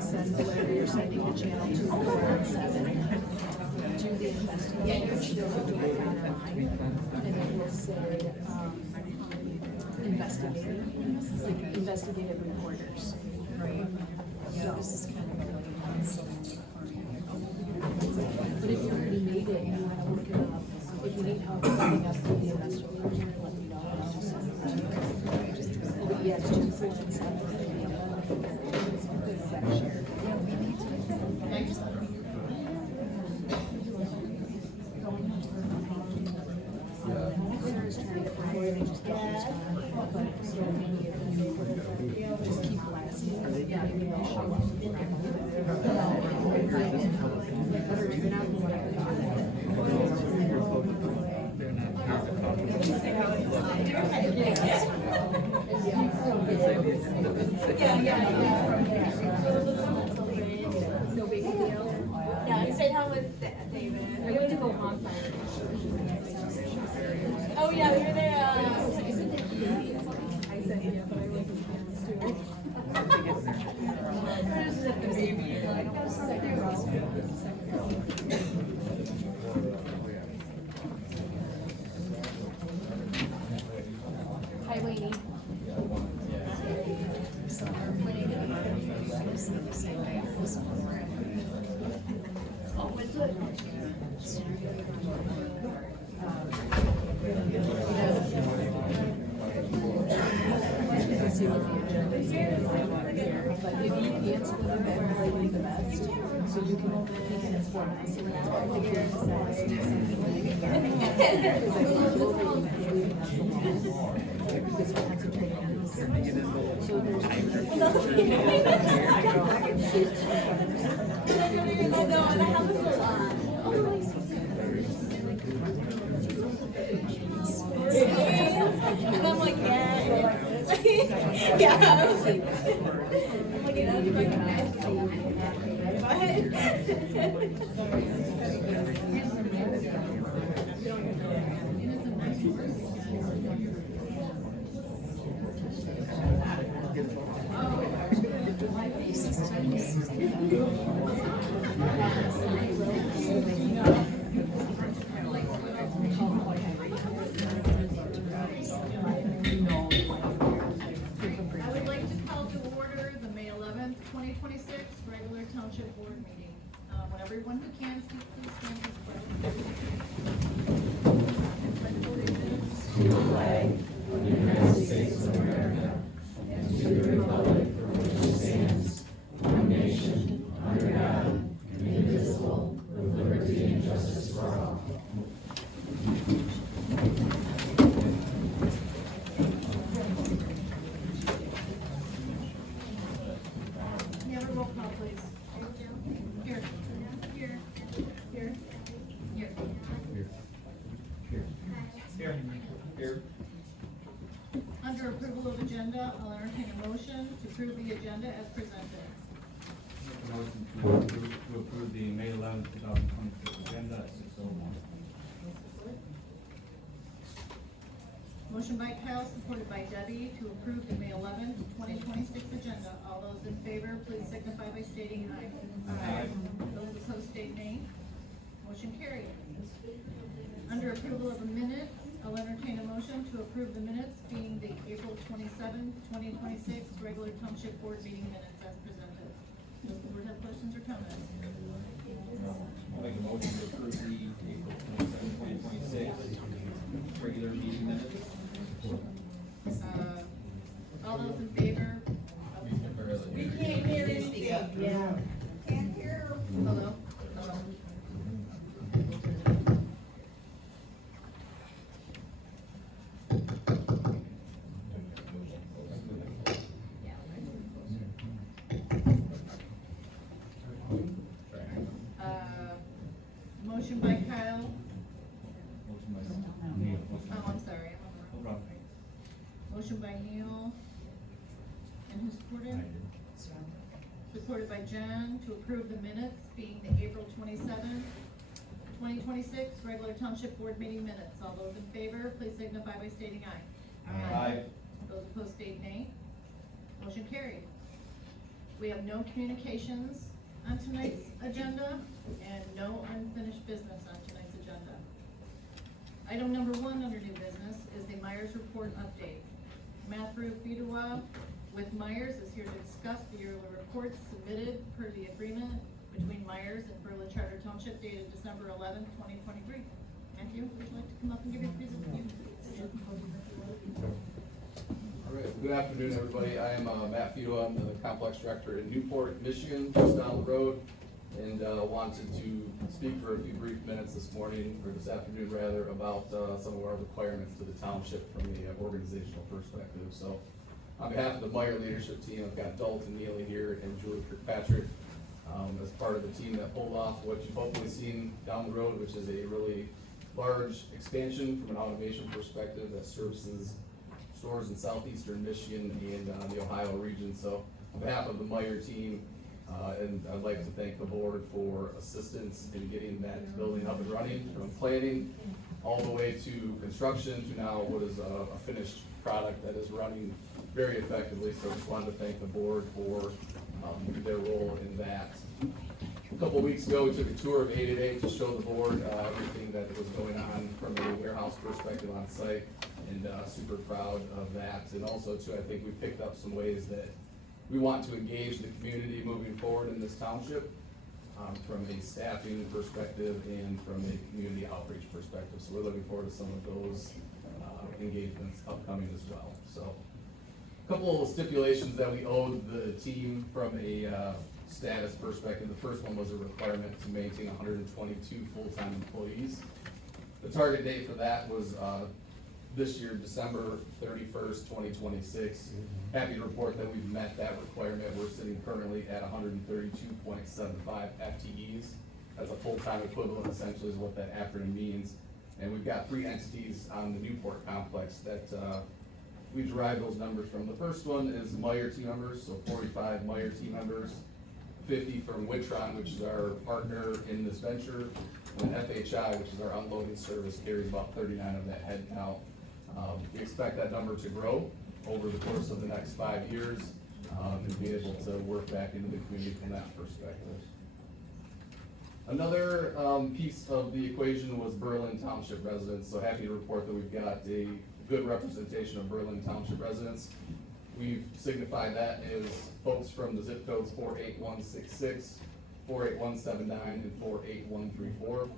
Send the letter you're sending to channel 247 to the investigator, she'll do it online, and it will say, investigative reporters. Right. Yeah, this is kind of really But if you already made it and you want to look it up, if you need help finding us through the investigator, let me know, and I'll just send it to you. Yeah, it's 247. Just keep blasting. Yeah, maybe I'll show up. No big deal. Yeah, you said how with David. Are you going to go home? Oh yeah, we were there. I said, yeah, but I like his parents too. Hi, Lainey. But if you can't split them everybody the best, so you can open it and it's for us. So that's why I figured it's because you have to pay these. So there's And I'm like, yeah. Yeah. I'm like, you know, you recognize me. I would like to call to order the May 11th, 2026 regular township board meeting. Would everyone who can please stand for the pledge. To the flag of the United States of America and to the republic for which it stands, one nation, under God, indivisible, with liberty and justice for all. May I have a roll call, please? Here. Here. Here. Here. Here. Under approval of agenda, I'll entertain a motion to approve the agenda as presented. Motion to approve the May 11th, 2026 agenda at 6:01. Motion by Kyle, supported by Debbie, to approve the May 11th, 2026 agenda. All those in favor, please signify by stating aye. Aye. Those opposed state nay. Motion carried. Under approval of the minutes, I'll entertain a motion to approve the minutes being the April 27th, 2026 regular township board meeting minutes as presented. Does the board have questions or comments? I'll make a motion to approve the April 27, 2026 regular meeting minutes. All those in favor? We can't hear anything. Yeah. Can't hear. Hello? Hello? Motion by motion. Oh, I'm sorry, I'm on the No wrong. problem. Motion by Neil. And who supported? Supported by Jen to approve the minutes being the April 27th, 2026 regular township board meeting minutes. All those in favor, please signify by stating aye. Aye. Those opposed state nay. Motion carried. We have no communications on tonight's agenda and no unfinished business on tonight's agenda. Item number 1 under new business is the Myers report update. Matthew Fidua with Myers is here to discuss the yearly reports submitted per the agreement between Myers and Berlin Charter Township dated December 11th, 2023. Matthew, would you like to come up and give your presentation? All right, good afternoon, everybody. I am Matt Fidua. I'm the complex director in Newport, Michigan, just down the road, and wanted to speak for a few brief minutes this morning, or this afternoon rather, about some of our requirements to the township from the organizational perspective. So, on behalf of the Meyer leadership team, I've got Dalton Neely here and Julie Kirkpatrick as part of the team that pulled off what you've hopefully seen down the road, which is a really large expansion from an automation perspective that services stores in southeastern Michigan and the Ohio region. So on behalf of the Meyer team, and I'd like to thank the board for assistance in getting that building up and running, from planning all the way to construction to now what is a finished product that is running very effectively. So I just wanted to thank the board for their role in that. A couple of weeks ago, we took a tour of 888 to show the board everything that was going on from a warehouse perspective on site, and super proud of that. And also too, I think we picked up some ways that we want to engage the community moving forward in this township, from a staffing perspective and from a community outreach perspective. So we're looking forward to some of those engagements upcoming as well. So a couple of stipulations that we owed the team from a status perspective. The first one was a requirement to maintain 122 full-time employees. The target date for that was this year, December 31st, 2026. Happy to report that we've met that requirement. We're sitting currently at 132.75 FTEs. That's a full-time equivalent, essentially, is what that acronym means. And we've got 3 entities on the Newport complex that we derive those numbers from. The first one is Meyer team members, so 45 Meyer team members, 50 from Witron, which is our partner in this venture, and FHI, which is our unloading service, carries about 39 of that head count. We expect that number to grow over the course of the next 5 years, and be able to work back into the community from that perspective. Another piece of the equation was Berlin Township residents, so happy to report that we've got a good representation of Berlin Township residents. We've signified that as folks from the zip codes 48166, 48179, and 48134.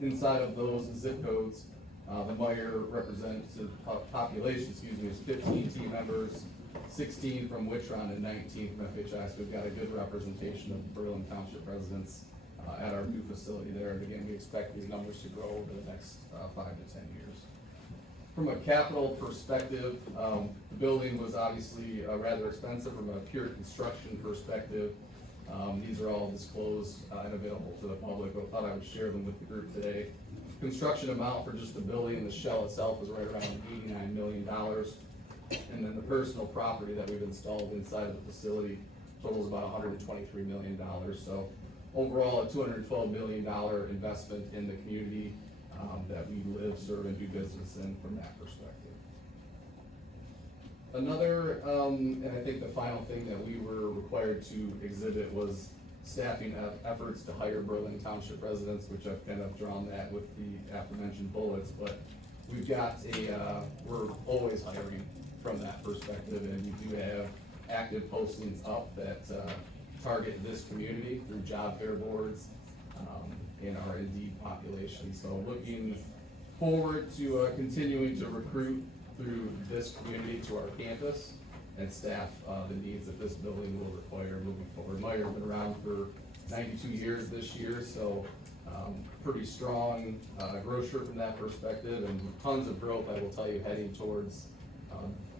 Inside of those zip codes, the Meyer representative population, is 15 team members, 16 from Witron and 19 from FHI. So we've got a good representation of Berlin Township residents at our new facility there. And again, we expect these numbers to grow over the next 5 to 10 years. From a capital perspective, the building was obviously rather expensive. From a pure construction perspective, these are all disclosed and available to the public, but I thought I would share them with the group today. Construction amount for just the building and the shell itself is right around $89 million. And then the personal property that we've installed inside of the facility totals about $123 million. So overall, a $212 million investment in the community that we live, serve, and do business in from that perspective. Another, and I think the final thing that we were required to exhibit was staffing efforts to hire Berlin Township residents, which I've kind of drawn that with the aforementioned bullets, but we've got we're always hiring from that perspective, and we do have active postings up that target this community through job fair boards in our Indeed population. So looking forward to continuing to recruit through this community to our campus and staff the needs that this building will require moving forward. Meyer's been around for 92 years this year, so pretty strong grocer from that perspective, and tons of growth, I will tell you, heading towards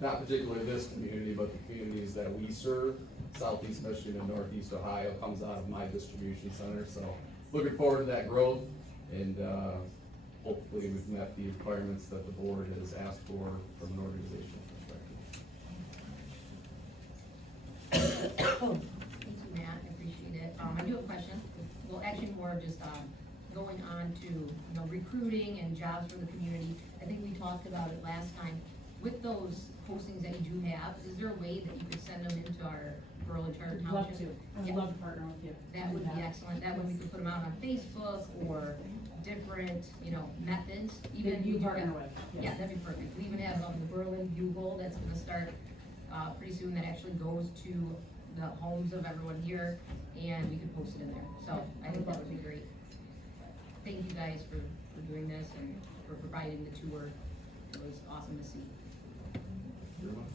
not particularly this community, but the communities that we serve. Southeast Michigan and Northeast Ohio comes out of my distribution center, so looking forward to that growth, and hopefully we've met the requirements that the board has asked for from an organizational perspective. Thank you, Matt, I appreciate it. I do have a question, well, actually more just, going on to, you know, recruiting and jobs for the community. I think we talked about it last time. With those postings that you do have, is there a way that you could send them into our Berlin Charter I'd love Township? to, I would Yeah. love to partner with you. That would be excellent, that way we could put them out on Facebook or different, you know, methods, even. That you we do partner have- with, Yeah, yes. that'd be perfect, we even have, the Berlin Bugle that's gonna start, pretty soon, that actually goes to the homes of everyone here, and we could post it in there, so I think that would be great. Thank you guys for doing this and for providing the tour, it was awesome to see. You're welcome.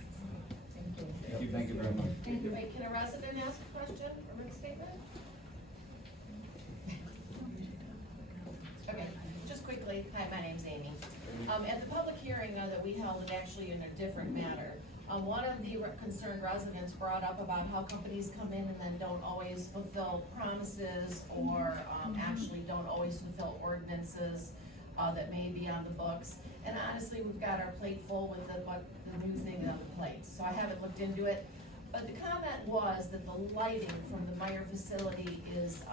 Thank you. Thank you very much. Wait, can a resident ask a question or make a statement? Okay, just quickly, hi, my name's Amy. At the public hearing that we held, actually in a different matter, one of the concerned residents brought up about how companies come in and then don't always fulfill promises or, actually don't always fulfill ordinances, that may be on the books. And honestly, we've got our plate full with the new thing on the plate, so I haven't looked into it. But the comment was that the lighting from the Meyer facility is,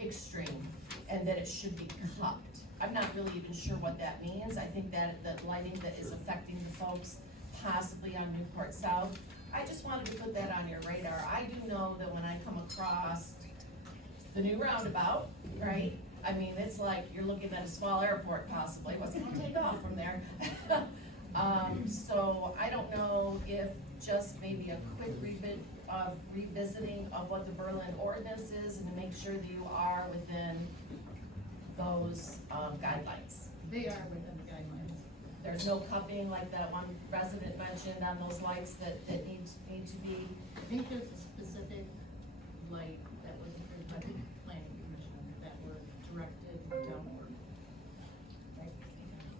extreme, and that it should be cut. I'm not really even sure what that means. I think that the lighting that is affecting the folks possibly on Newport South. I just wanted to put that on your radar. I do know that when I come across the new roundabout, right? I mean, it's like you're looking at a small airport possibly, what's gonna take off from there? So I don't know if just maybe a quick revisiting of what the Berlin ordinance is and to make sure that you are within those, guidelines. They are within the guidelines. There's no cupping like that one resident mentioned on those lights that need to be, I think there's a specific light that was approved by the planning commission that were directed downward. Right?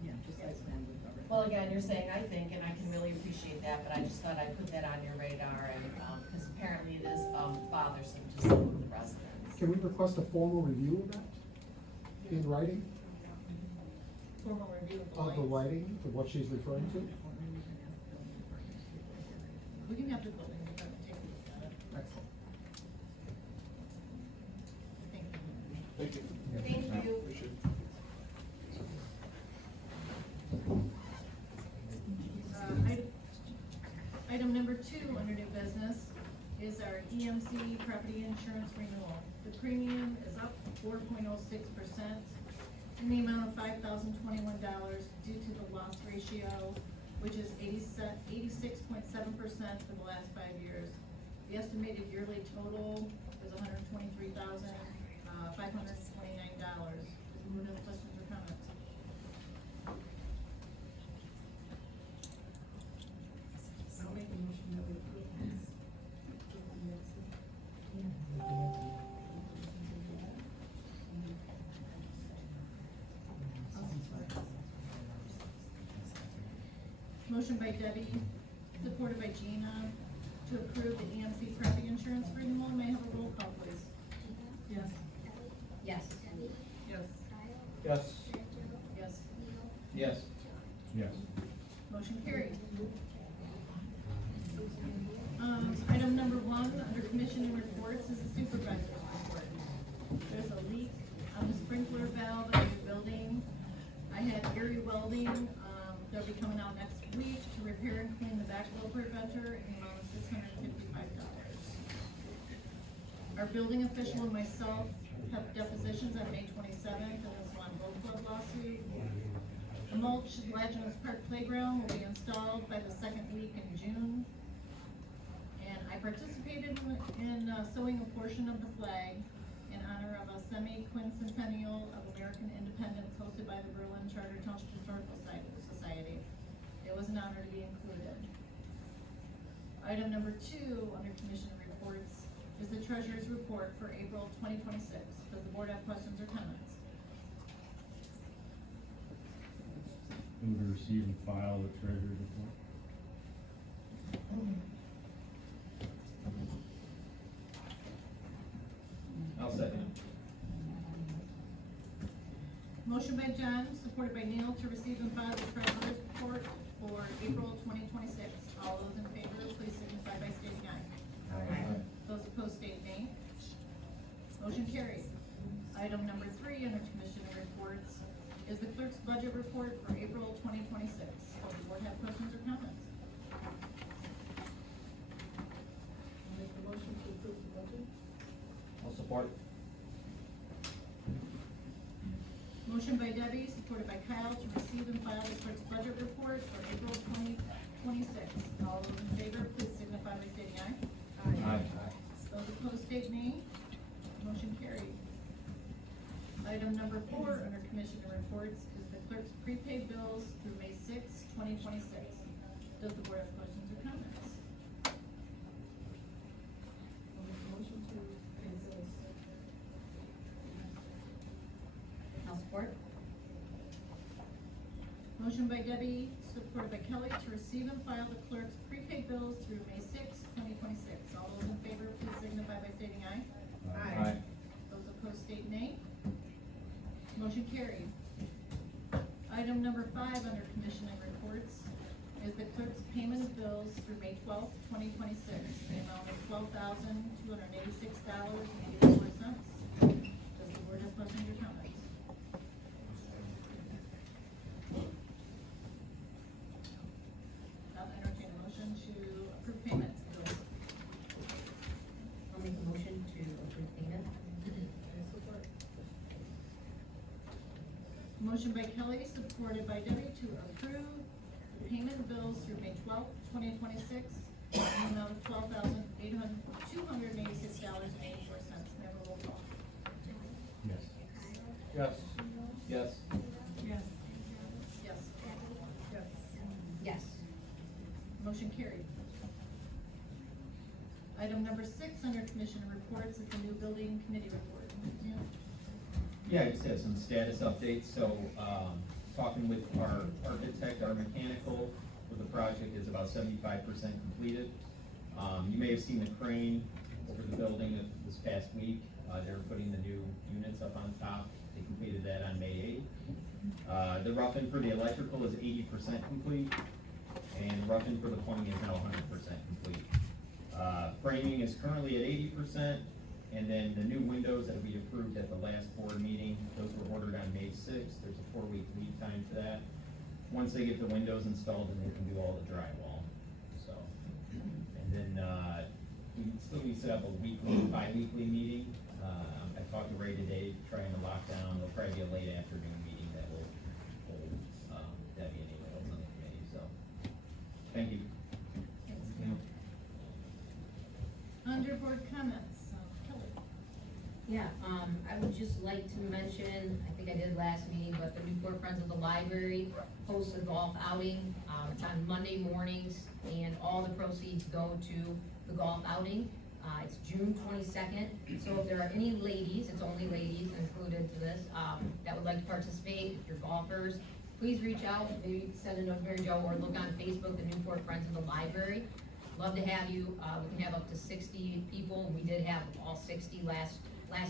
Yeah, just like them. well, again, you're saying I think, and I can really appreciate that, but I just thought I'd put that on your radar and, cause apparently it is, bothersome to some of the residents. Can we request a formal review of that in writing, Formal review of the of the lights. lighting, of what she's referring to? We can have the building department take a look at it. Excellent. Thank you. Thank you. Thank you. Item number 2 under new business is our EMC property insurance renewal. The premium is up 4.06% in the amount of $5,021 due to the loss ratio, which is 86.7% for the last 5 years. The estimated yearly total is $123,529. Does anyone have questions or comments? I'll make a motion that we approve this. Motion by Debbie, supported by Gina, to approve the EMC property insurance renewal. May I have a roll call, please? Yes. Yes. Yes. Yes. Yes. Yes. Yes. Motion carried. Item number 1, under commission reports, is the supervisor's report. There's a leak on the sprinkler valve in the building. I had Erie Welding, they'll be coming out next week to repair and clean the backflow preventer in the amount of $655. Our building official and myself have depositions on May 27th, and this one boat club lawsuit. The mulch at Lagos Park Playground will be installed by the second week in June. And I participated in sewing a portion of the flag in honor of a semi-quincentennial of American independence hosted by the Berlin Charter Township Historical Society. It was an honor to be included. Item number 2 under commission reports is the treasurer's report for April 2026. Does the board have questions or comments? Move to receive and file the treasurer's report. I'll second. Motion Motion by John, supported by Neil, to receive and file the treasurer's report for April 2026. All those in favor, please signify by stating aye. Those opposed state nay. Motion carries. Item number 3 under commissioner reports is the clerk's budget report for April 2026. Does the board have questions or comments? Make the motion to approve the budget. I'll support. Motion by Debbie, supported by Kyle, to receive and file the clerk's budget report for April 2026. All those in favor, please signify by stating aye. Those opposed state nay. Motion carried. Item number 4 under commissioner reports is the clerk's prepaid bills through May 6, 2026. Does the board have questions or comments? I'll make the motion to pay bills. I'll support. Motion by Debbie, supported by Kelly, to receive and file the clerk's prepaid bills through May 6, 2026. All those in favor, please signify by stating aye. Those opposed state nay. Motion carried. Item number 5 under commissioner reports is the clerk's payment of bills through May 12th, 2026, the amount of $12,286.84. Does the board have questions or comments? I'll entertain a motion to approve payment of bills. I'll make a motion to approve payment. Support. Motion by Kelly, supported by Debbie, to approve the payment of bills through May 12th, 2026, in the amount of $12,286.84. May I have a roll call? Yes. Yes. Yes. Yes. Yes. Yes. Yes. Motion carried. Item number 6 under commissioner reports is the new building committee report. Yeah. Yeah, I just have some status updates, so, talking with our architect, our mechanical for the project is about 75% completed. You may have seen the crane over the building this past week, they were putting the new units up on top, they completed that on May 8th. The roughing for the electrical is 80% complete, and roughing for the plumbing is now 100% complete. Framing is currently at 80%, and then the new windows that we approved at the last board meeting, those were ordered on May 6th. There's a 4-week lead time to that. Once they get the windows installed, then they can do all the drywall, so. And then, we still need to set up a weekly, bi-weekly meeting. I talked to Ray today, trying to lock down, there'll probably be a late afternoon meeting that will hold, Debbie and anyone else on the committee, so. Thank you. Under board comments, Kelly. Yeah, I would just like to mention, I think I did last meeting, but the Newport Friends of the Library hosts a golf outing. It's on Monday mornings, and all the proceeds go to the golf outing. It's June 22nd, so if there are any ladies, it's only ladies included to this, that would like to participate, if you're golfers, please reach out, maybe send a note to Mary Jo, or look on Facebook, the Newport Friends of the Library. Love to have you, we can have up to 60 people, and we did have all 60 last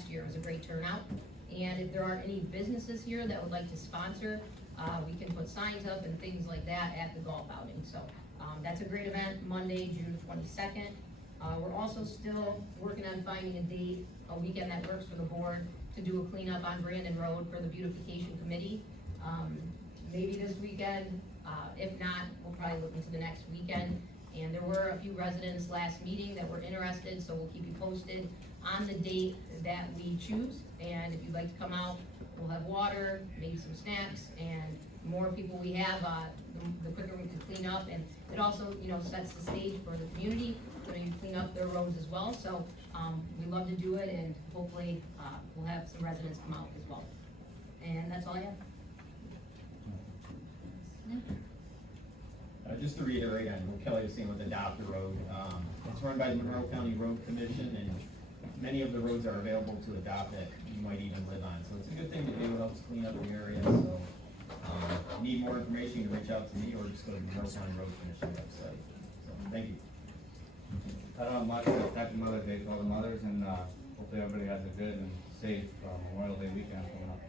year, it was a great turnout. And if there are any businesses here that would like to sponsor, we can put signs up and things like that at the golf outing, so, that's a great event, Monday, June 22nd. We're also still working on finding a date, a weekend that works for the board, to do a cleanup on Brandon Road for the beautification committee. Maybe this weekend, if not, we'll probably look into the next weekend. And there were a few residents last meeting that were interested, so we'll keep you posted on the date that we choose. And if you'd like to come out, we'll have water, maybe some snacks, and the more people we have, the quicker we can clean up. And it also, you know, sets the stage for the community, so you clean up their roads as well. So, we love to do it, and hopefully, we'll have some residents come out as well. And that's all I have. Just to reiterate on what Kelly was saying with Adopt a Road, it's run by the Monroe County Road Commission, and many of the roads are available to adopt that you might even live on. So it's a good thing to do, it helps clean up the area, so, if you need more information, you can reach out to me, or just go to the Monroe County Road Commission website. So, thank you. I don't know much, but happy Mother's Day to all the mothers, and, hopefully everybody has a good and safe Memorial Day weekend coming up.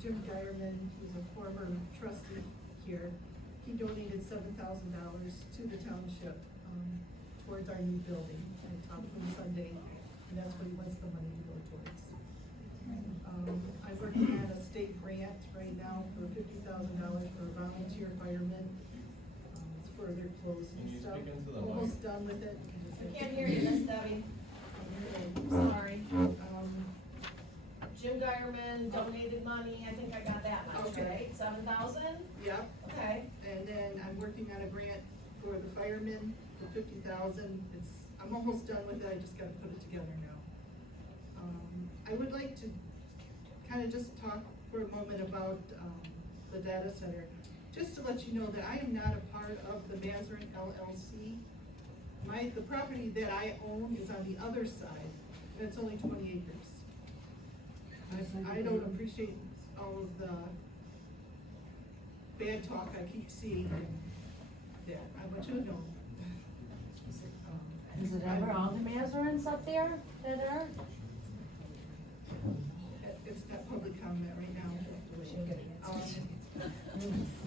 Jim Geierman, who's a former trustee here, he donated $7,000 to the township, towards our new building. I talked to him Sunday, and that's what he wants the money to go towards. I'm working on a state grant right now for $50,000 for volunteer firemen. It's for their clothes and Can you stuff. speak into the mic? Almost done with it. I can't hear you, Miss Debbie. Sorry. Jim Geierman donated money, I think I got that much, Okay. right? 7,000? Yeah, Okay. and then I'm working on a grant for the firemen for $50,000. I'm almost done with it, I just gotta put it together now. I would like to kind of just talk for a moment about, the data center. Just to let you know that I am not a part of the Mazarin LLC. The property that I own is on the other side, and it's only 20 acres. I don't appreciate all of the bad talk I keep seeing there. I want you to know. Is it ever all the Mazarins up there that are? It's not public comment right now.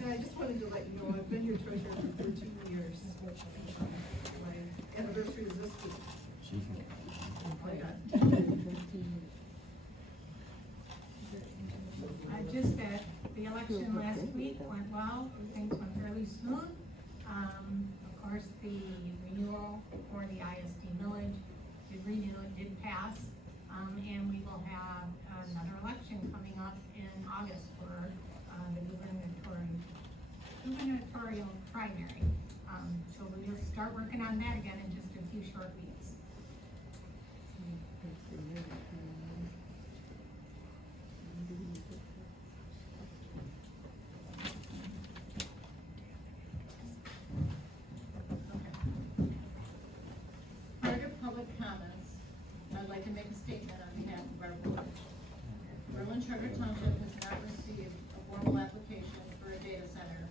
And I just wanted to let you know, I've been your treasurer for 13 years. My anniversary is this week. Just that the election last week went well, things went fairly smooth. Of course, the renewal for the ISD village, did pass. And we will have another election coming up in August for, the gubernatorial primary. So we'll start working on that again in just a few short weeks. Prior to public comments, I'd like to make a statement on behalf of our board. Berlin Charter Township has not received a formal application for a data center,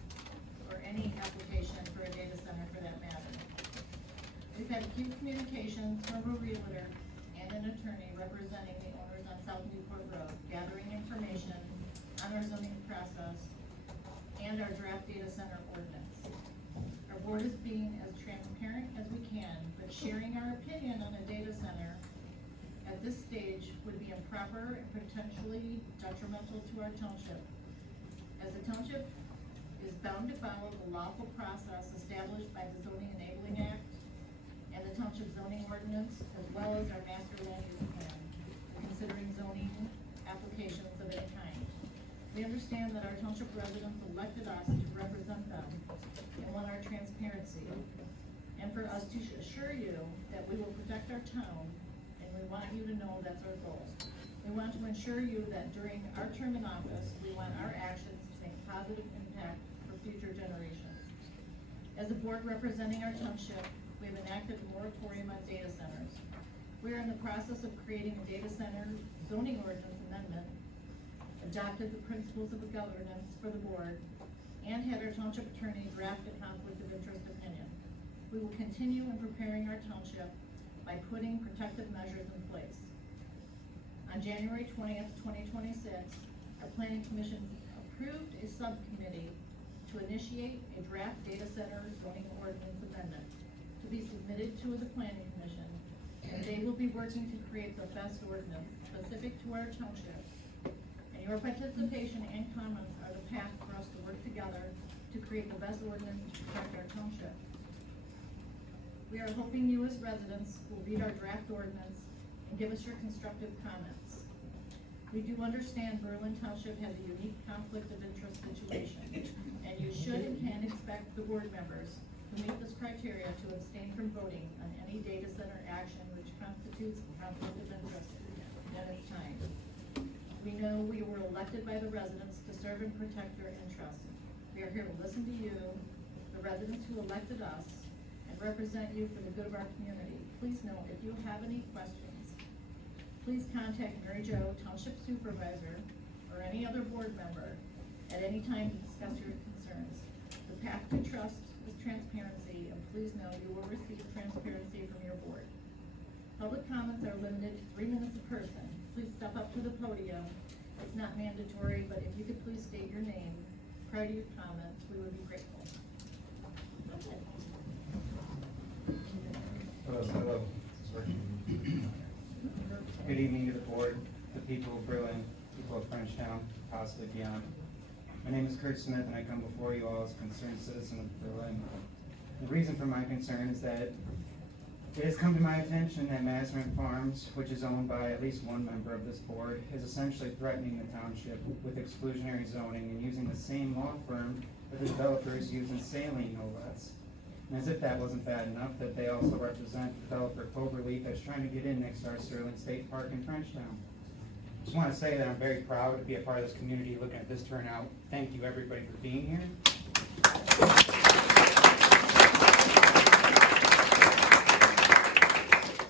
or any application for a data center for that matter. We've had a few communications from a realtor and an attorney representing the owners on South Newport Road, gathering information on our zoning process and our draft data center ordinance. Our board is being as transparent as we can, but sharing our opinion on a data center at this stage would be improper and potentially detrimental to our township. As the township is bound to follow the lawful process established by the Zoning Enabling Act and the township zoning ordinance, as well as our master land use plan, when considering zoning applications of any kind. We understand that our township residents elected us to represent them and want our transparency, and for us to assure you that we will protect our town, and we want you to know that's our goal. We want to ensure you that during our term in office, we want our actions to make positive impact for future generations. As a board representing our township, we have enacted a moratorium on data centers. We are in the process of creating a data center zoning ordinance amendment, adopted the principles of the governance for the board, and had our township attorney draft a conflict of interest opinion. We will continue in preparing our township by putting protective measures in place. On January 20th, 2026, our planning commission approved a subcommittee to initiate a draft data center zoning ordinance amendment to be submitted to the planning commission, and they will be working to create the best ordinance specific to our township. And your participation and comments are the path for us to work together to create the best ordinance to protect our township. We are hoping you as residents will read our draft ordinance and give us your constructive comments. We do understand Berlin Township has a unique conflict of interest situation, and you should and can expect the board members who meet this criteria to abstain from voting on any data center action which constitutes a conflict of interest at any time. We know we were elected by the residents to serve and protect their interests. We are here to listen to you, the residents who elected us, and represent you for the good of our community. Please note, if you have any questions, please contact Mary Jo, Township Supervisor, or any other board member at any time to discuss your concerns. The path to trust is transparency, and please know you will receive transparency from your board. Public comments are limited to 3 minutes a person. Please step up to the podium It's not mandatory, but if you could please state your name prior to your comments, we would be grateful. Hello. Good evening to the board, the people of Berlin, people of Frenchtown, possibly beyond. My name is Kurt Smith and I come before you all as a concerned citizen of Berlin. The reason for my concern is that it has come to my attention that Mazarin Farms, which is owned by at least one member of this board, is essentially threatening the township with exclusionary zoning and using the same law firm that the developers use in Saline, no less. And as if that wasn't bad enough, that they also represent developer Cloverleaf that's trying to get in next to our Sterling State Park in Frenchtown. Just want to say that I'm very proud to be a part of this community looking at this turnout. Thank you everybody for being here.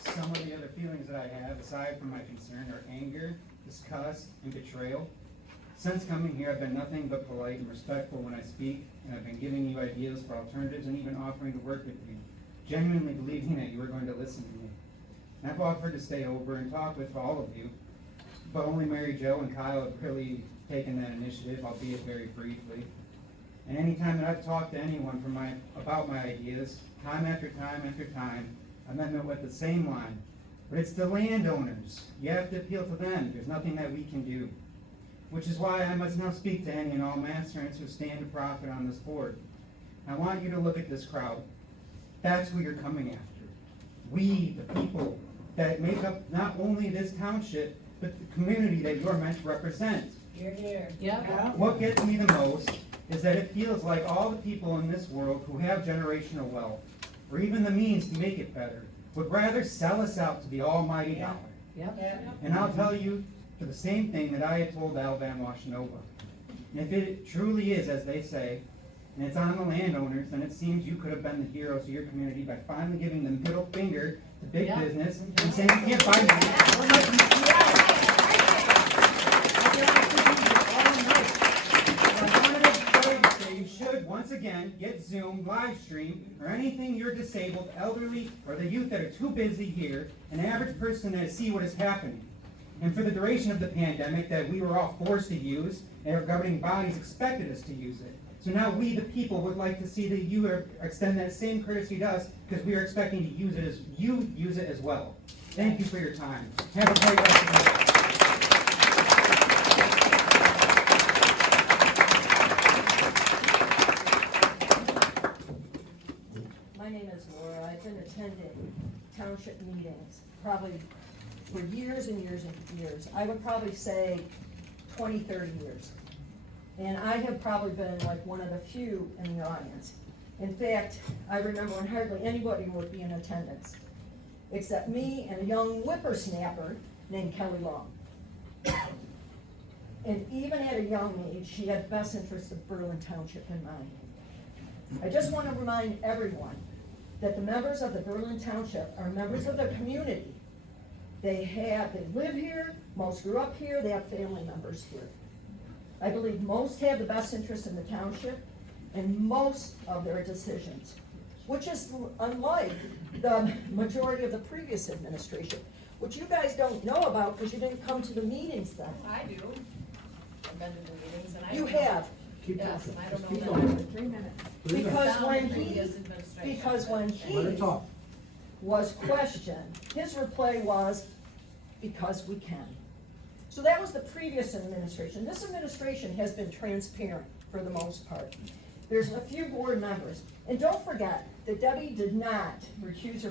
Some of the other feelings that I have, aside from my concern, are anger, disgust, and betrayal. Since coming here, I've been nothing but polite and respectful when I speak, and I've been giving you ideas for alternatives and even offering to work with you, genuinely believing that you are going to listen to me. And I've offered to stay over and talk with all of you, but only Mary Jo and Kyle have really taken that initiative, albeit very briefly. And anytime that I've talked to anyone about my ideas, time after time after time, I've met with the same line. But it's the landowners. You have to appeal to them. There's nothing that we can do. Which is why I must now speak to any and all Mazarins who stand to profit on this board. I want you to look at this crowd. That's who you're coming after. We, the people that make up not only this township, but the community that you're meant to represent. You're here. Yep. What gets me the most is that it feels like all the people in this world who have generational wealth, or even the means to make it better, would rather sell us out to the almighty dollar. Yep. And I'll tell you for the same thing that I had told Al Van Washenova. And if it truly is, as they say, and it's on the landowners, then it seems you could have been the heroes of your community by finally giving the middle finger to big Yeah. business and saying you can't buy me. You should, once again, get Zoom, live stream, or anything your disabled, elderly, or the youth that are too busy here, an average person to see what is happening. And for the duration of the pandemic that we were all forced to use, and our governing bodies expected us to use it. So now we, the people, would like to see that you extend that same courtesy to us, because we are expecting to use it as well. Thank you for your time. Have a great rest of the day. My name is Laura. I've been attending township meetings probably for years and years and years. I would probably say 20, 30 years. And I have probably been like one of the few in the audience. In fact, I remember when hardly anybody would be in attendance, except me and a young whippersnapper named Kelly Long. And even at a young age, she had the best interests of Berlin Township in mind. I just want to remind everyone that the members of the Berlin Township are members of the community. They live here, most grew up here, they have family members here. I believe most have the best interest in the township and most of their decisions, which is unlike the majority of the previous administration, which you guys don't know about because you didn't come to the meetings then. I do. I've been to the meetings and I. You have. Yes, and I don't know Keep that. going. 3 minutes. Because Found when the he, previous administration. because when Let her he talk. was questioned, his reply was, because we can. So that was the previous administration. This administration has been transparent for the most part. There's a few board members, and don't forget that Debbie did not recuse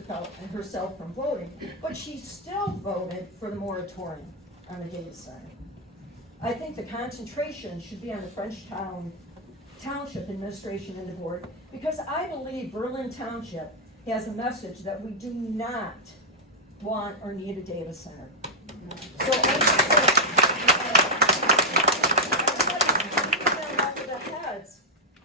herself from voting, but she still voted for the moratorium on the data center. I think the concentration should be on the Frenchtown Township administration and the board, because I believe Berlin Township has a message that we do not want or need a data center. So everybody's beating them over the heads,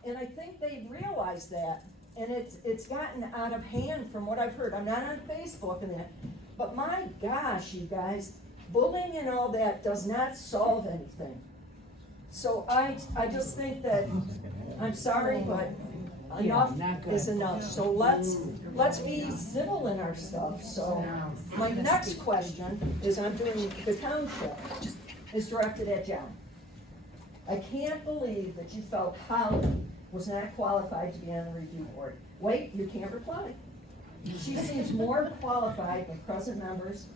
and I think they realize that, and it's gotten out of hand from what I've heard. I'm not on Facebook and that, but my gosh, you guys, bullying and all that does not solve anything. So I just think that, I'm sorry, but enough is enough. So let's be civil in our stuff. So my next question is, I'm doing the township. is directed at John. I can't believe that you felt Holly was not qualified to be on the review board. Wait, you can't reply. She seems more qualified than present members.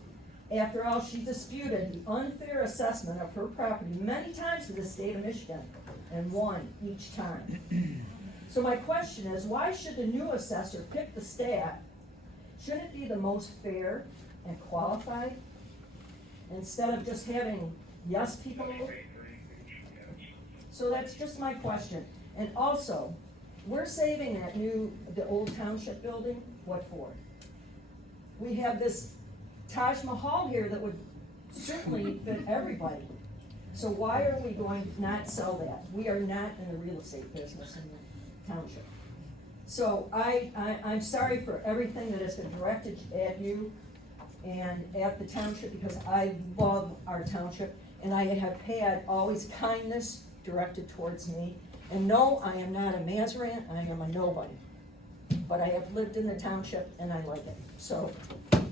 After all, she disputed the unfair assessment of her property many times to the state of Michigan and won each time. So my question is, why should the new assessor pick the staff? Shouldn't it be the most fair and qualified? Instead of just having yes people? So that's just my question. And also, we're saving the old township building, what for? We have this Taj Mahal here that would certainly fit everybody. So why are we going to not sell that? We are not in the real estate business in the township. So I'm sorry for everything that has been directed at you and at the township, because I love our township, and I have had always kindness directed towards me. And no, I am not a Mazarin, I am a nobody. But I have lived in the township and I like it. So,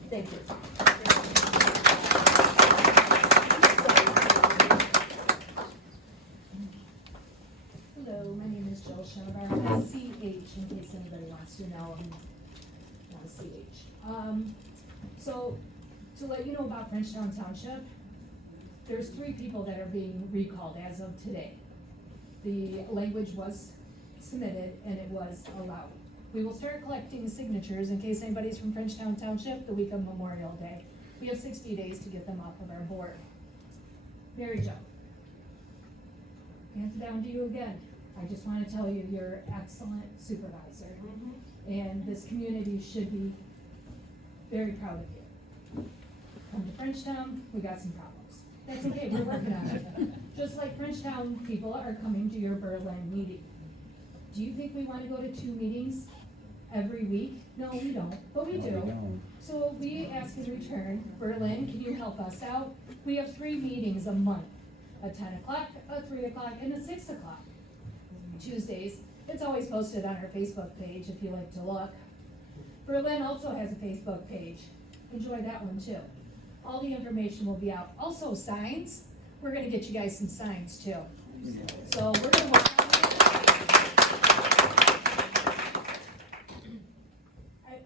thank you. Hello, my name is Jill Schoenberg. I'm CH, in case anybody wants to know. I'm not a CH. So, to let you know about Frenchtown Township, there's 3 people that are being recalled as of today. The language was submitted and it was allowed. We will start collecting signatures in case anybody's from Frenchtown Township the week of Memorial Day. We have 60 days to get them off of our board. Mary Jo. Hands down to you again. I just want to tell you, you're an excellent supervisor. And this community should be very proud of you. Come to Frenchtown, we got some problems. That's okay, we're working on it. Just like Frenchtown people are coming to your Berlin meeting. Do you think we want to go to 2 meetings every week? No, we don't, but we do. So we ask in return, Berlin, can you help us out? We have 3 meetings a month, a 10 o'clock, a 3 o'clock, and a 6 o'clock. Tuesdays, it's always posted on our Facebook page if you like to look. Berlin also has a Facebook page. Enjoy that one too. All the information will be out. Also signs, we're gonna get you guys some signs too. So we're gonna work on it.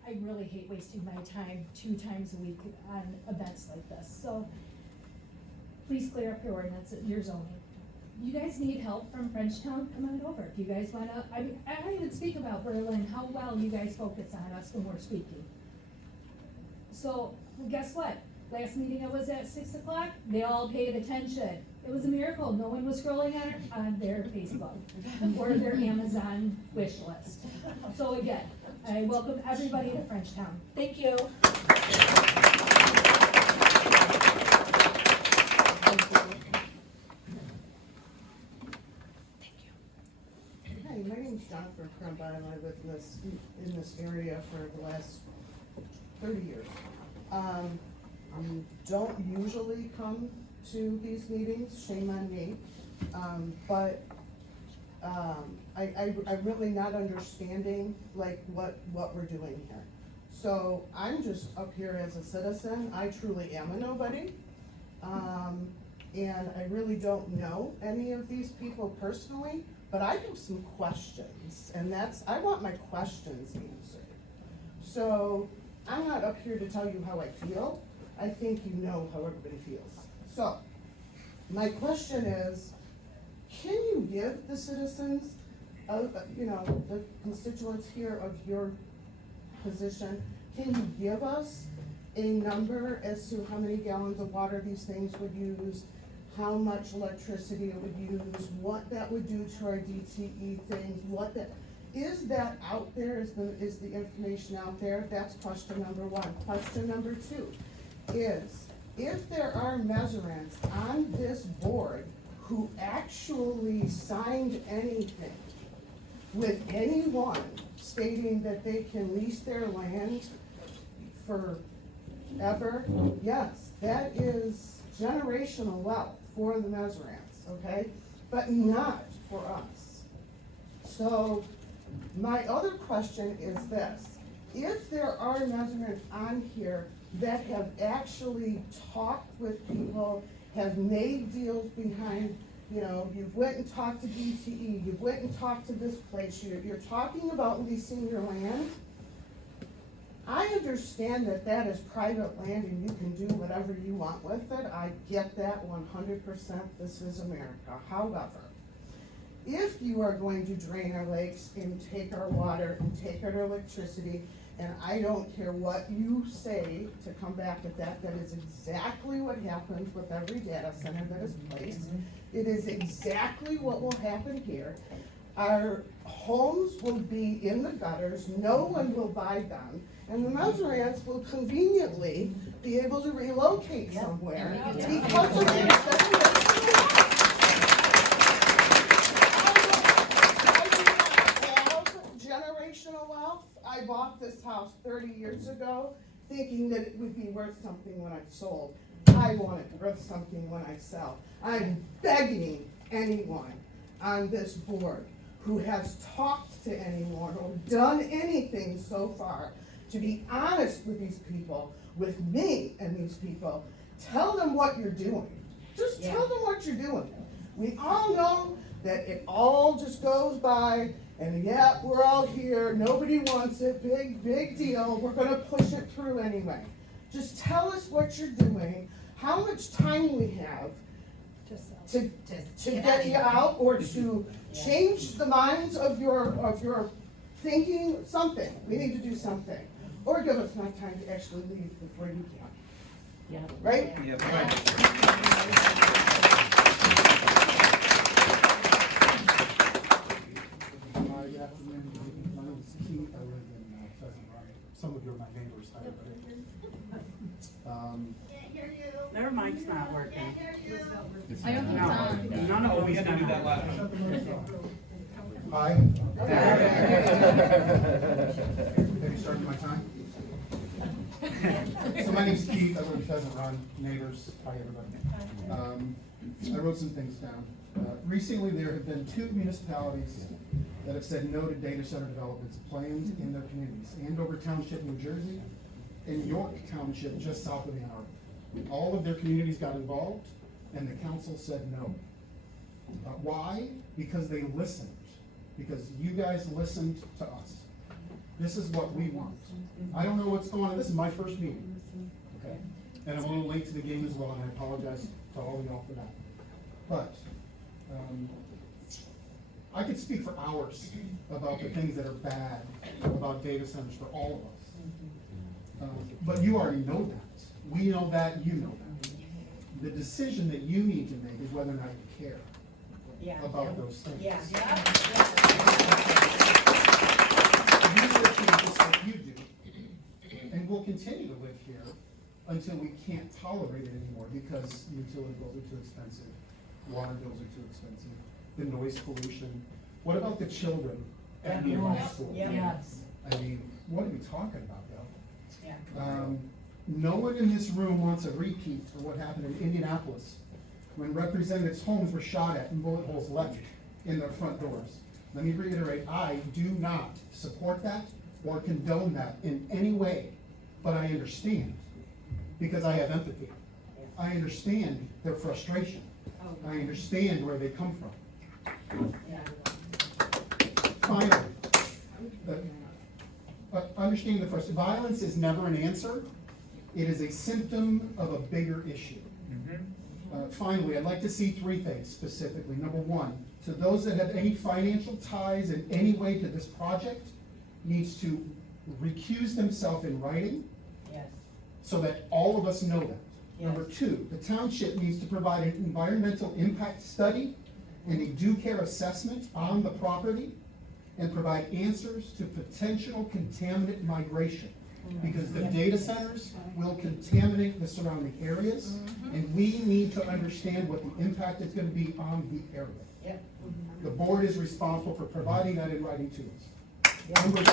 I really hate wasting my time 2 times a week on events like this. So please clear up your ordinance, your zoning. You guys need help from Frenchtown, come on over. If you guys wanna, I don't even speak about Berlin, how well you guys focus on us when we're speaking. So, well, guess what? Last meeting I was at 6 o'clock, they all paid attention. It was a miracle, no one was scrolling on their Facebook or their Amazon wish list. So again, I welcome everybody to Frenchtown. Thank you. Hi, my name's Jennifer Crumba, and I live in this area for the last 30 years. Don't usually come to these meetings, shame on me, but I'm really not understanding like what we're doing here. So I'm just up here as a citizen. I truly am a nobody. And I really don't know any of these people personally, but I have some questions, and I want my questions answered. So I'm not up here to tell you how I feel. I think you know how everybody feels. So my question is, can you give the citizens, the constituents here of your position, can you give us a number as to how many gallons of water these things would use, how much electricity it would use, what that would do to our DTE things, is that out there, is the information out there? That's question number 1. Question number 2 is, if there are Mazarans on this board who actually signed anything with anyone stating that they can lease their land forever, yes, that is generational wealth for the Mazarans, okay? But not for us. So my other question is this: if there are Mazarans on here that have actually talked with people have made deals behind, you know, you've went and talked to DTE, you've went and talked to this place, you're talking about leasing your land. I understand that that is private land and you can do whatever you want with it. I get that 100%. This is America. However, if you are going to drain our lakes and take our water and take our electricity, and I don't care what you say to come back at that, that is exactly what happens with every data center that is placed. It is exactly what will happen here. Our homes will be in the gutters, no one will buy them, and the Maserants will conveniently be able to relocate somewhere because of the generational wealth. I bought this house 30 years ago thinking that it would be worth something when I sold. I want it worth something when I sell. I'm begging anyone on this board who has talked to anyone or done anything so far to be honest with these people, with me and these people. Tell them what you're doing. Just tell them what you're doing. We all know that it all just goes by, and yeah, we're all here, nobody wants it, big deal, we're gonna push it through anyway. Just tell us what you're doing, how much time we have to get you out, or to change the minds of your thinking, something. We need to do something. Or give us enough time to actually leave before you can. Yeah. Right? Yeah, Good afternoon. My name is Keith. I live in Pheasant Run. Some of you are my neighbors. Their mic's not working. I don't think it's on. None of them. We had to do that last. Hi. Have you started my time? So my name's Keith. I live in Pheasant Run. Neighbors. Hi, everybody. I wrote some things down. Recently, there have been 2 municipalities that have said no to data center developments planned in their communities. Andover Township, New Jersey, and York Township, just south of Ann Arbor. All of their communities got involved, and the council said no. Why? Because they listened. Because you guys listened to us. This is what we want. I don't know what's going on. This is my first meeting. Okay? And I'm a little late to the game as well, and I apologize to all of y'all for that. But I could speak for hours about the things that are bad about data centers for all of us. But you already know that. We know that, you know that. The decision that you need to make is whether or not you care about those things. You live here just like you do, and we'll continue to live here until we can't tolerate it anymore because utility bills are too expensive, water bills are too expensive, the noise pollution. What about the children at the school? Yes. I mean, what are we talking about, though? No one in this room wants a repeat of what happened in Indianapolis when representatives' homes were shot at and bullet holes left in their front doors. Let me reiterate, I do not support that or condone that in any way, but I understand because I have empathy. I understand their frustration. I understand where they come from. Finally, understand the first, violence is never an answer. It is a symptom of a bigger issue. Finally, I'd like to see 3 things specifically. Number 1, to those that have any financial ties in any way to this project, needs to recuse themselves in writing. So that all of us know that. Number 2, the township needs to provide an environmental impact study and a due care assessment on the property and provide answers to potential contaminant migration. Because the data centers will contaminate the surrounding areas, and we need to understand what the impact is going to be on the area. The board is responsible for providing that in writing to us. Number 3,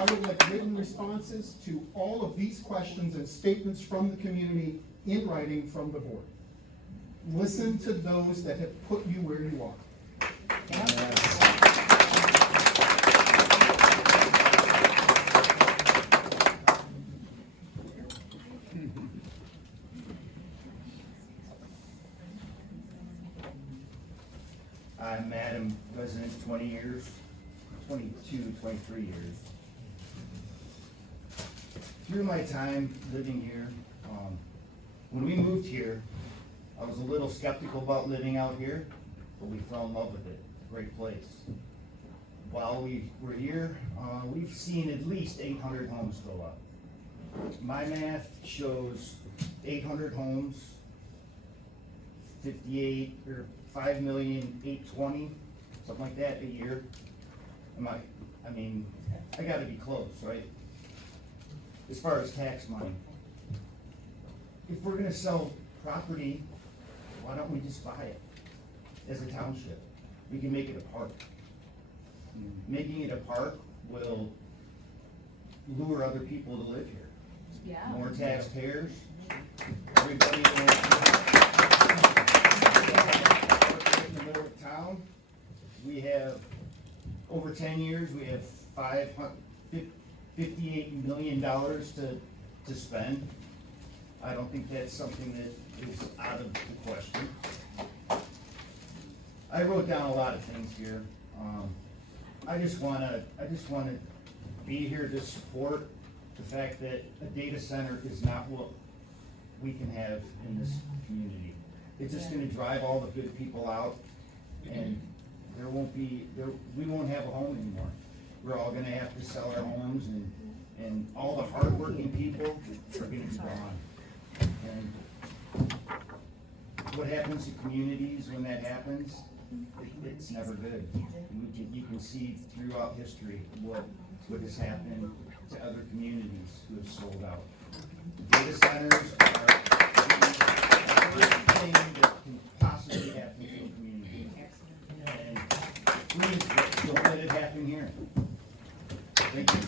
I would like written responses to all of these questions and statements from the community in writing from the board. Listen to those that have put you where you are. I'm Madam resident 20 years, 22, 23 years. Through my time living here, when we moved here, I was a little skeptical about living out here, but we fell in love with it. Great place. While we were here, we've seen at least 800 homes go up. My math shows 800 homes, 58 or 5,820,000, something like that a year. I mean, I gotta be close, right? As far as tax money, if we're gonna sell property, why don't we just buy it as a township? We can make it a park. Making it a park will lure other people to live here. Yeah. More taxpayers, everybody will. In the middle of town, we have, over 10 years, we have $58 million to spend. I don't think that's something that is out of the question. I wrote down a lot of things here. I just wanna be here to support the fact that a data center is not what we can have in this community. It's just gonna drive all the good people out, and we won't have a home anymore. We're all gonna have to sell our homes, and all the hardworking people are gonna be gone. And what happens to communities when that happens? It's never good. You can see throughout history what has happened to other communities who have sold out. Data centers are the worst thing that can possibly happen to a community. And please don't let it happen here. Thank you.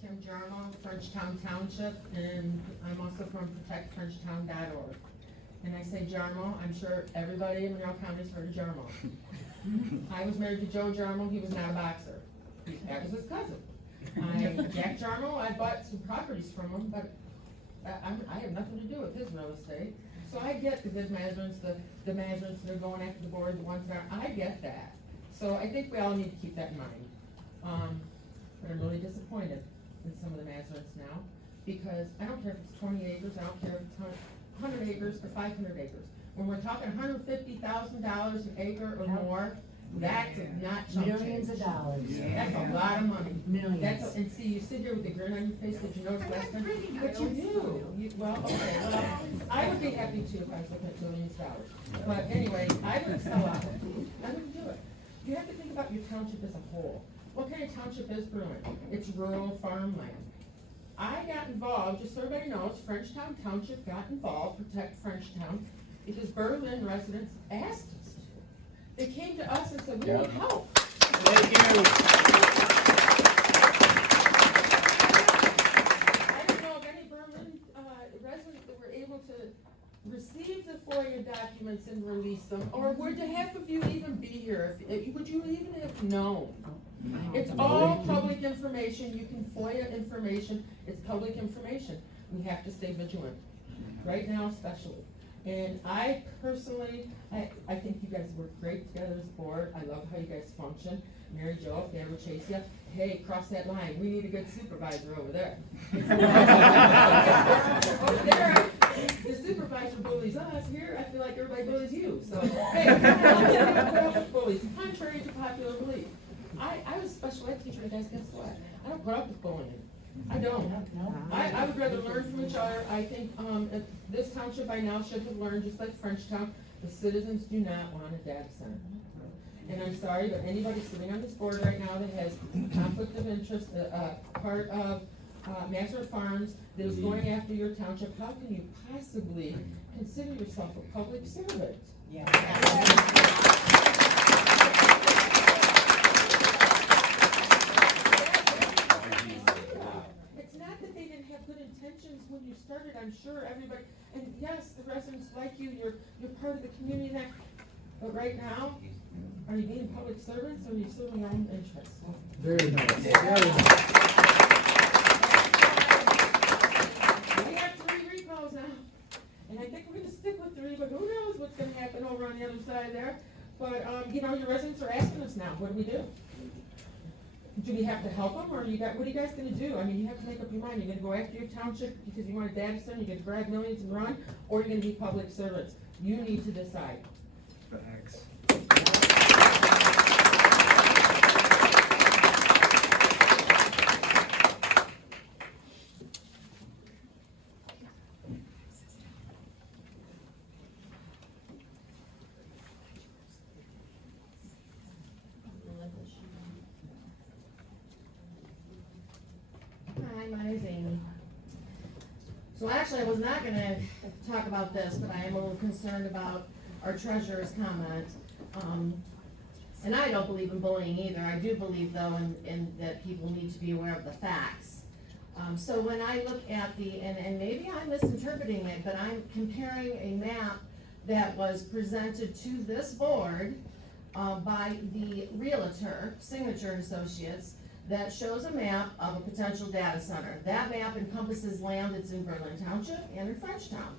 Kim Jarmo, Frenchtown Township, and I'm also from protectfrenchtown.org. And I say Jarmo, I'm sure everybody in Monroe County has heard of Jarmo. I was married to Joe Jarmo, he was not a boxer. That was his cousin. Jack Jarmo, I bought some properties from him, but I have nothing to do with his real estate. So I get the good managements, the managements that are going after the board, the ones that aren't, I get that. So I think we all need to keep that in mind. But I'm really disappointed in some of the managements now, because I don't care if it's 20 acres, I don't care if it's 100 acres or 500 acres. When we're talking $150,000 an acre or more, that's not chump change. Millions of dollars. That's a lot of money. Millions. And see, you sit here with a grin on your face, did you notice last time? But you do. Well, okay, well, I would be happy too if I was looking at millions of dollars. But anyway, I wouldn't sell out. I wouldn't do it. You have to think about your township as a whole. What kind of township is Berlin? It's rural farmland. I got involved, just so everybody knows, Frenchtown Township got involved, Protect Frenchtown, because Berlin residents asked us to. They came to us and said, we need help. Thank you. I don't know of any Berlin residents that were able to receive the FOIA documents and release them, or would half of you even be here? Would you even have known? It's all public information. You can FOIA information. It's public information. We have to stay vigilant, right now especially. And I personally, I think you guys work great together as a board. I love how you guys function. Mary Jo, if they ever chase you, hey, cross that line. We need a good supervisor over there. Over there, the supervisor bullies us. Here, I feel like everybody bullies you. So, hey, I'm not put up with bullies, contrary to popular belief. I was a special ed teacher, and guys, guess what? I don't put up with bullying. I don't. I would rather learn from each other. I think this township by now should have learned, just like Frenchtown, the citizens do not want a data center. And I'm sorry, but anybody sitting on this board right now that has conflict of interest, part of Master Farms, that is going after your township, how can you possibly consider yourself a public servant? Yeah. It's not that they didn't have good intentions when you started, I'm sure everybody, and yes, the residents like you, you're part of the community, and But right now, are you being public servants or are you serving your own interests? Very nice, very nice. We have 3 repos now, and I think we're gonna stick with 3, but who knows what's gonna happen over on the other side there. But, you know, your residents are asking us now, what do we do? Do we have to help them, or what are you guys gonna do? I mean, you have to make up your mind, you're gonna go after your township because you want a data center, you're gonna grab millions and run, or you're gonna be public servants. You need to decide. Facts. Hi, my name's Amy. So actually, I was not gonna talk about this, but I am a little concerned about our treasurer's comment. And I don't believe in bullying either. I do believe though in that people need to be aware of the facts. So when I look at and maybe I'm misinterpreting it, but I'm comparing a map that was presented to this board by the realtor, Signature Associates, that shows a map of a potential data center. That map encompasses land that's in Berlin Township and in Frenchtown.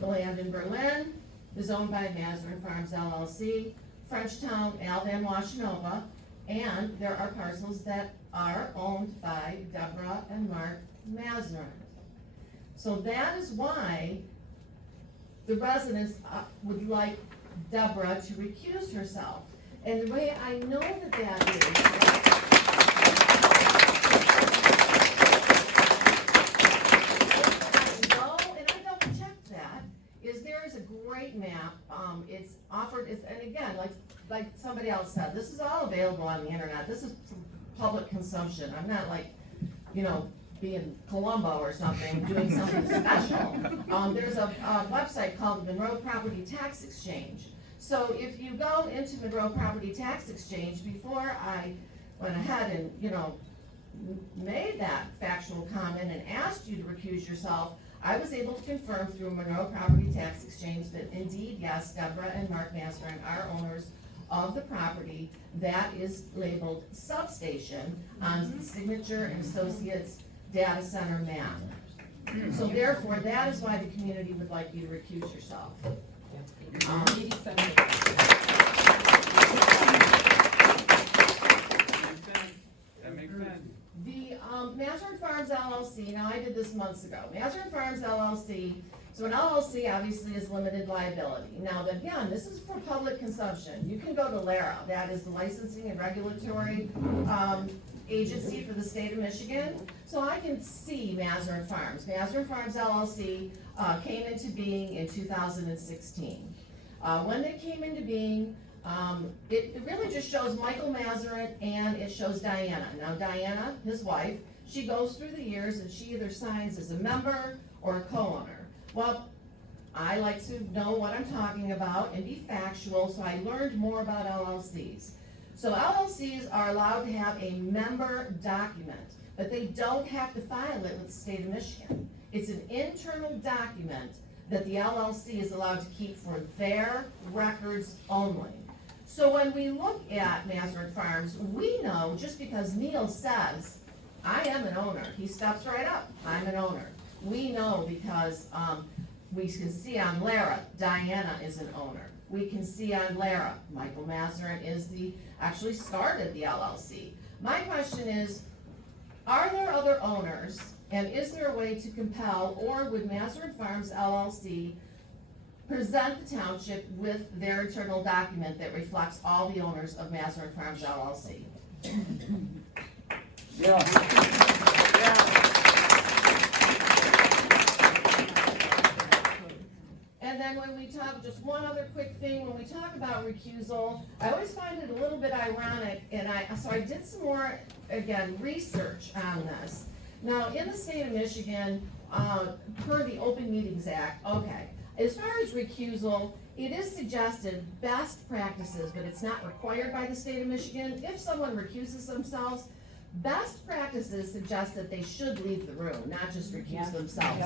The land in Berlin is owned by Mazarin Farms LLC, Frenchtown, Al Van Washenova, and there are parcels that are owned by Deborah and Mark Mazarin. So that is why the residents would like Deborah to recuse herself. And the way I know that is, great map, it's offered, and again, like somebody else said, this is all available on the internet, this is public consumption, I'm not like, you know, being Columbo or something, doing something special. There's a website called the Monroe Property Tax Exchange. So if you go into Monroe Property Tax Exchange, before I went ahead and, you know, made that factual comment and asked you to recuse yourself, I was able to confirm through Monroe Property Tax Exchange that indeed, yes, Deborah and Mark Mazarin are owners of the property that is labeled substation on the Signature and Associates data center map. So therefore, that is why the community would like you to recuse yourself. That makes sense. The Mazarin Farms LLC, now I did this months ago. Mazarin Farms LLC, so an LLC obviously is limited liability. Now again, this is for public consumption. You can go to LARA, that is the Licensing and Regulatory Agency for the state of Michigan. So I can see Mazarin Farms. Mazarin Farms LLC came into being in 2016. When they came into being, it really just shows Michael Mazarin and it shows Diana. Now Diana, his wife, she goes through the years and she either signs as a member or a co-owner. Well, I like to know what I'm talking about and be factual, so I learned more about LLCs. So LLCs are allowed to have a member document, but they don't have to file it with the state of Michigan. It's an internal document that the LLC is allowed to keep for their records only. So when we look at Mazarin Farms, we know just because Neil says, I am an owner, he steps right up, I'm an owner. We know because we can see on Lara, Diana is an owner. We can see on Lara, Michael Mazarin is actually started the LLC. My question is, are there other owners, and is there a way to compel, or would Mazarin Farms LLC present the township with their internal document that reflects all the owners of Mazarin Farms LLC? And then when we talk, just one other quick thing, when we talk about recusal, I always find it a little bit ironic, and so I did some more, again, research on this. Now, in the state of Michigan, per the Open Meetings Act, okay, as far as recusal, it is suggested best practices, but it's not required by the state of Michigan. If someone recuses themselves, best practices suggest that they should leave the room, not just recuse themselves.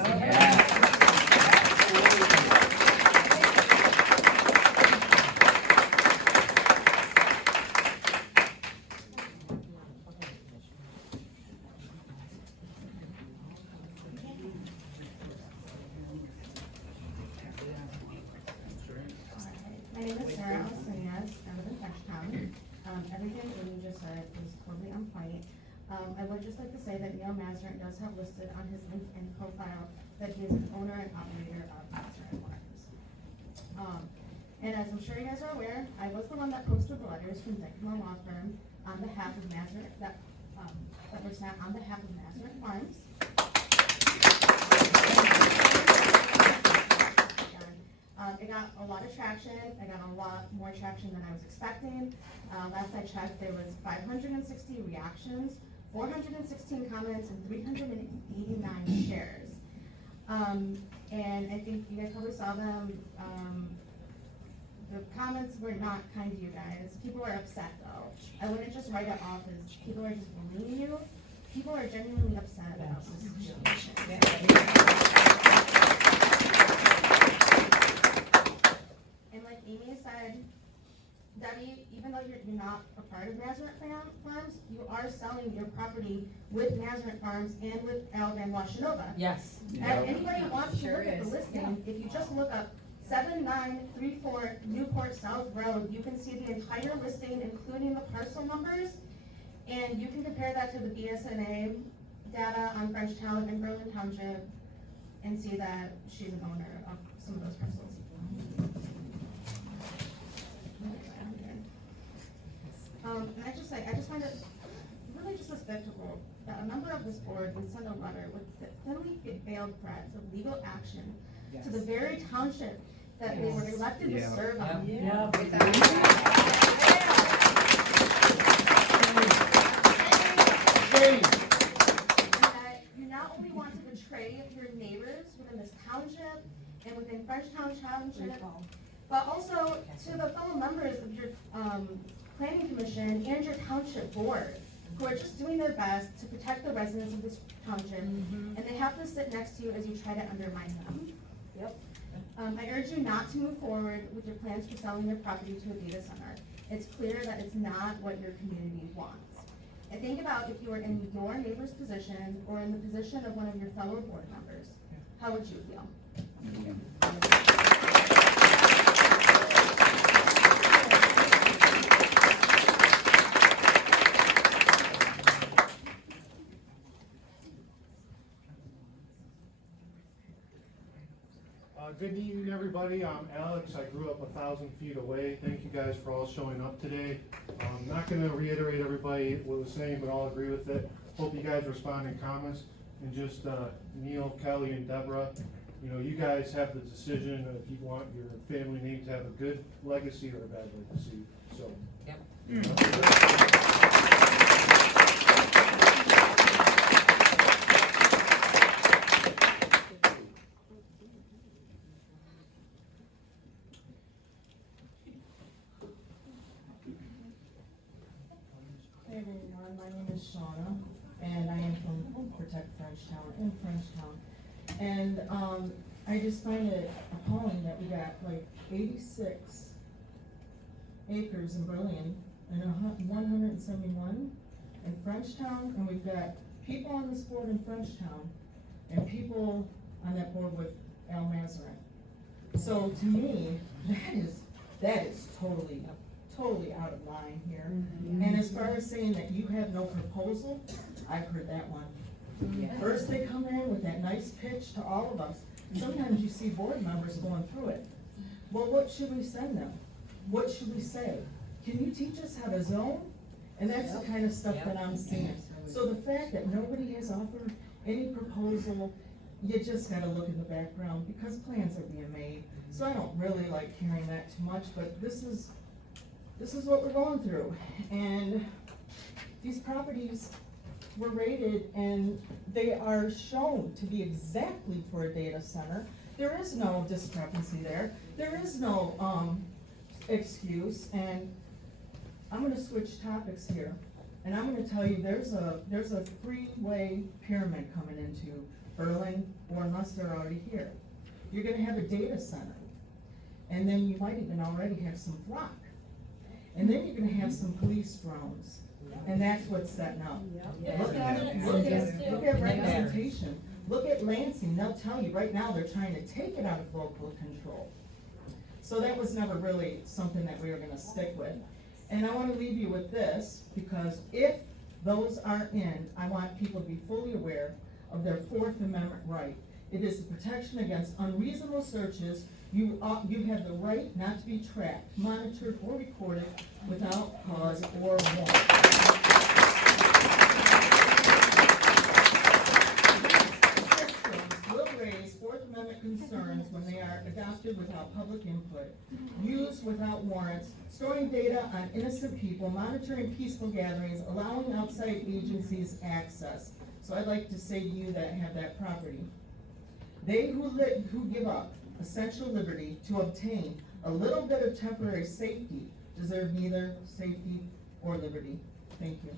My name is Sarah Alcinas. I live in Freshtown. Everything Amy just said is totally on point. I would just like to say that Neil Mazarin does have listed on his LinkedIn profile that he is an owner and operator of Mazarin Farms. And as I'm sure you guys are aware, I was the one that posted the letters from Dickman Law Firm on behalf of Mazarin, that were sent on behalf of Mazarin Farms. It got a lot of traction. I got a lot more traction than I was expecting. Last I checked, there was 560 reactions, 416 comments, and 389 shares. And I think you guys probably saw them. The comments were not kind to you guys. People are upset though. I wouldn't just write it off as people are just bullying you. People are genuinely upset about this situation. And like Amy said, Debbie, even though you're not a part of Mazarin Farms, you are selling your property with Mazarin Farms and with Al Van Washenova. Yes. If anybody wants to look at the listing, if you just look up 7934 Newport South Road, you can see the entire listing, including the parcel numbers, and you can compare that to the BSNA data on Frenchtown and Berlin Township and see that she's an owner of some of those parcels. And I just find it really just despicable that a member of this board would send a letter with the thinly veiled threats of legal action to the very township that they were elected to serve on. And that you not only want to betray your neighbors within this township and within Frenchtown Township, but also to the fellow members of your planning commission and your township board, who are just doing their best to protect the residents of this township, and they have to sit next to you as you try to undermine them. Yep. I urge you not to move forward with your plans for selling your property to a data center. It's clear that it's not what your community wants. And think about if you were in your neighbor's position or in the position of one of your fellow board members. How would you feel? Good evening, everybody. I'm Alex. I grew up 1,000 feet away. Thank you guys for all showing up today. I'm not going to reiterate everybody what was saying, but I'll agree with it. Hope you guys respond in comments. And just Neil, Kelly, and Deborah, you know, you guys have the decision if you want your family name to have a good legacy or a bad legacy. So. Yep. Hey everyone, my name is Shauna, and I am from Protect Frenchtown in Frenchtown. And I just find it appalling that we got like 86 acres in Berlin and 171 in Frenchtown, and we've got people on this board in Frenchtown and people on that board with Al Mazarin. So to me, that is totally out of line here. And as far as saying that you have no proposal, I've heard that one. First they come in with that nice pitch to all of us. Sometimes you see board members going through it. Well, what should we send them? What should we say? Can you teach us how to zone? And that's the kind of stuff that I'm seeing. So the fact that nobody has offered any proposal, you just gotta look in the background because plans are being made. So I don't really like hearing that too much, but this is what we're going through. And these properties were rated and they are shown to be exactly for a data center. There is no discrepancy there. There is no excuse. And I'm gonna switch topics here. And I'm gonna tell you there's a freeway pyramid coming into Berlin, or unless they're already here. You're gonna have a data center. And then you might even already have some flock. And then you're gonna have some police drones, and that's what's setting up. Look at representation. Look at Lansing, they'll tell you right now they're trying to take it out of local control. So that was never really something that we were gonna stick with. And I wanna leave you with this, because if those aren't in, I want people to be fully aware of their Fourth Amendment right. It is the protection against unreasonable searches. You have the right not to be tracked, monitored, or recorded without cause or warrant. Will raise Fourth Amendment concerns when they are adopted without public input, used without warrants, storing data on innocent people, monitoring peaceful gatherings, allowing outside agencies access. So I'd like to say to you that have that property. They who give up essential liberty to obtain a little bit of temporary safety deserve neither safety or liberty. Thank you.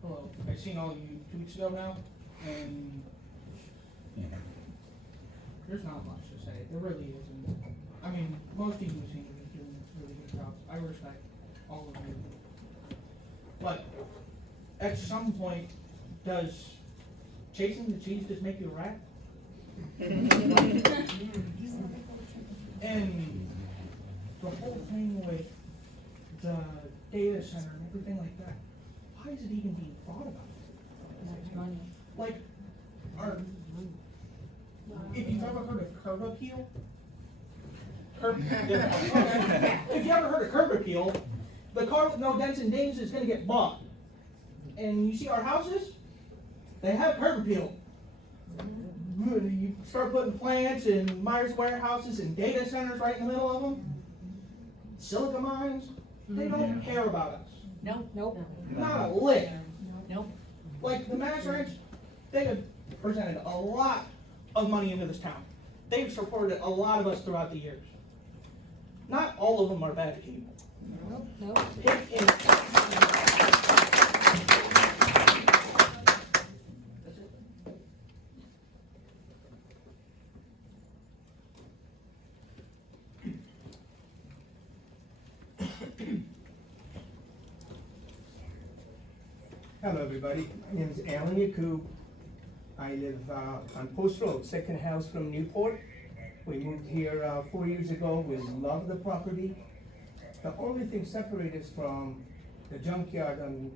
Hello, I seen all you 2 weeks ago now, and there's not much to say. There really isn't. I mean, most of you seem to be doing really good jobs. I respect all of you. But at some point, does chasing the cheese just make you a rat? And the whole thing with the data center and everything like that, why is it even being thought about? Like, if you've ever heard of curb appeal, if you ever heard of curb appeal, the car with no dents and dings is gonna get bought. And you see our houses, they have curb appeal. You start putting plants and Myers warehouses and data centers right in the middle of them. Silica mines, they don't care about us. Nope. Not a lick. Nope. Like the Mass Ranch, they have presented a lot of money into this town. They've supported a lot of us throughout the years. Not all of them are bad people. Nope. Hello, everybody. My name is Alan Yakub. I live on Post Road, second house from Newport. We moved here 4 years ago. We love the property. The only thing separates us from the junkyard on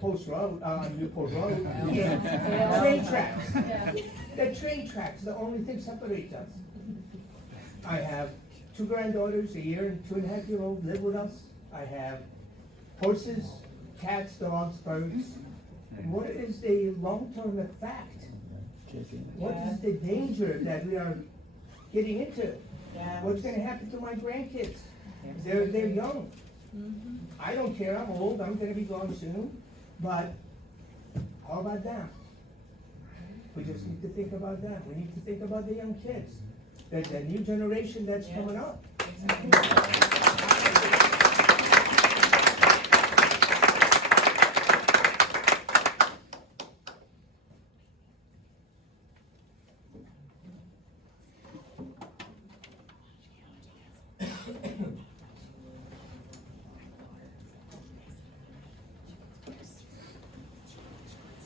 Post Road, on Newport Road, the train tracks. The train tracks, the only thing separates us. I have 2 granddaughters, a year and 2.5-year-old live with us. I have horses, cats, dogs, birds. What is the long-term effect? What is the danger that we are getting into? What's going to happen to my grandkids? They're young. I don't care. I'm old. I'm going to be gone soon. But how about them? We just need to think about them. We need to think about the young kids, the new generation that's coming up.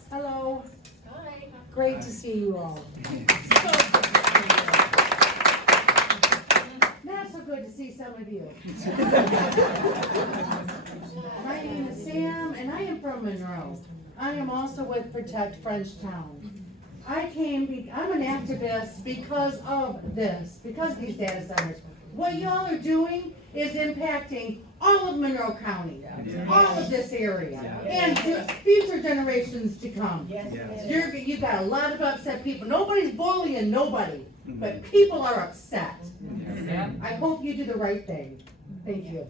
Hello, Hi. great to see you all. Not so good to see some of you. My name is Sam, and I am from Monroe. I am also with Protect Frenchtown. I'm an activist because of this, because of these data centers. What y'all are doing is impacting all of Monroe County, all of this area, and future generations to come. You got a lot of upset people. Nobody's bullying nobody, but people are upset. I hope you do the right thing. Thank you.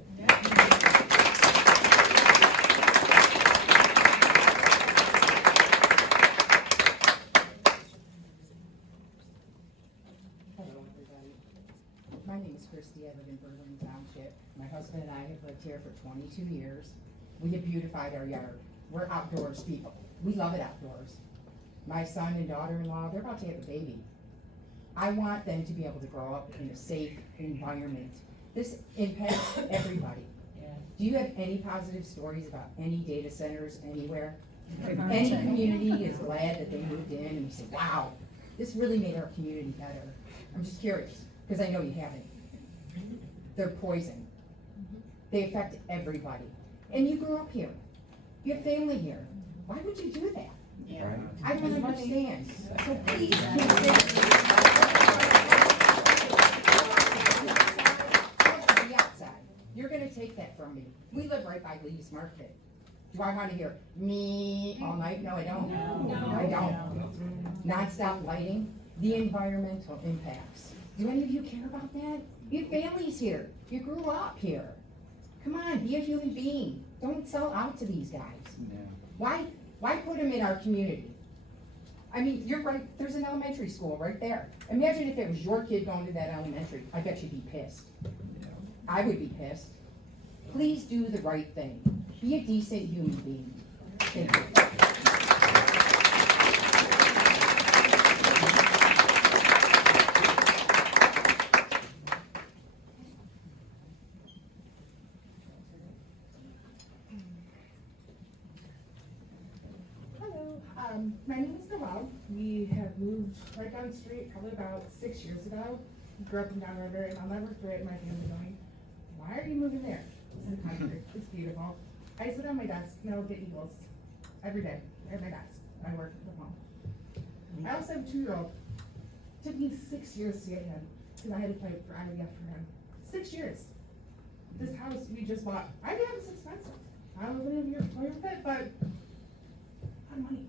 Hello, everybody. My name is Christy. I live in Berlin Township. My husband and I have lived here for 22 years. We have beautified our yard. We're outdoors people. We love it outdoors. My son and daughter-in-law, they're about to have a baby. I want them to be able to grow up in a safe environment. This impacts everybody. Do you have any positive stories about any data centers anywhere? Any community is glad that they moved in and you say, wow, this really made our community better. I'm just curious, because I know you haven't. They're poison. They affect everybody. And you grew up here. You have family here. Why would you do that? I don't understand. So please consider the outside. You're gonna take that from me. We live right by Lee's Market. Do I wanna hear me all night? No, I don't. No, I don't. Non-stop lighting, the environmental impacts. Do any of you care about that? You have families here. You grew up here. Come on, be a human being. Don't sell out to these guys. Why put them in our community? I mean, you're right, there's an elementary school right there. Imagine if it was your kid going to that elementary. I bet you'd be pissed. I would be pissed. Please do the right thing. Be a decent human being. Thank you. My name is Noel. We have moved right down the street probably about 6 years ago. Grew up in Downriver, and I'll never forget my family going, why are you moving there? This is the country. It's beautiful. I sit on my desk and I look at eagles every day at my desk. I work from home. I also have a 2-year-old. Took me 6 years to get him because I had to fight for IVF for him. 6 years. This house we just bought, IVF is expensive. I don't know if you're familiar with it, but a lot of money.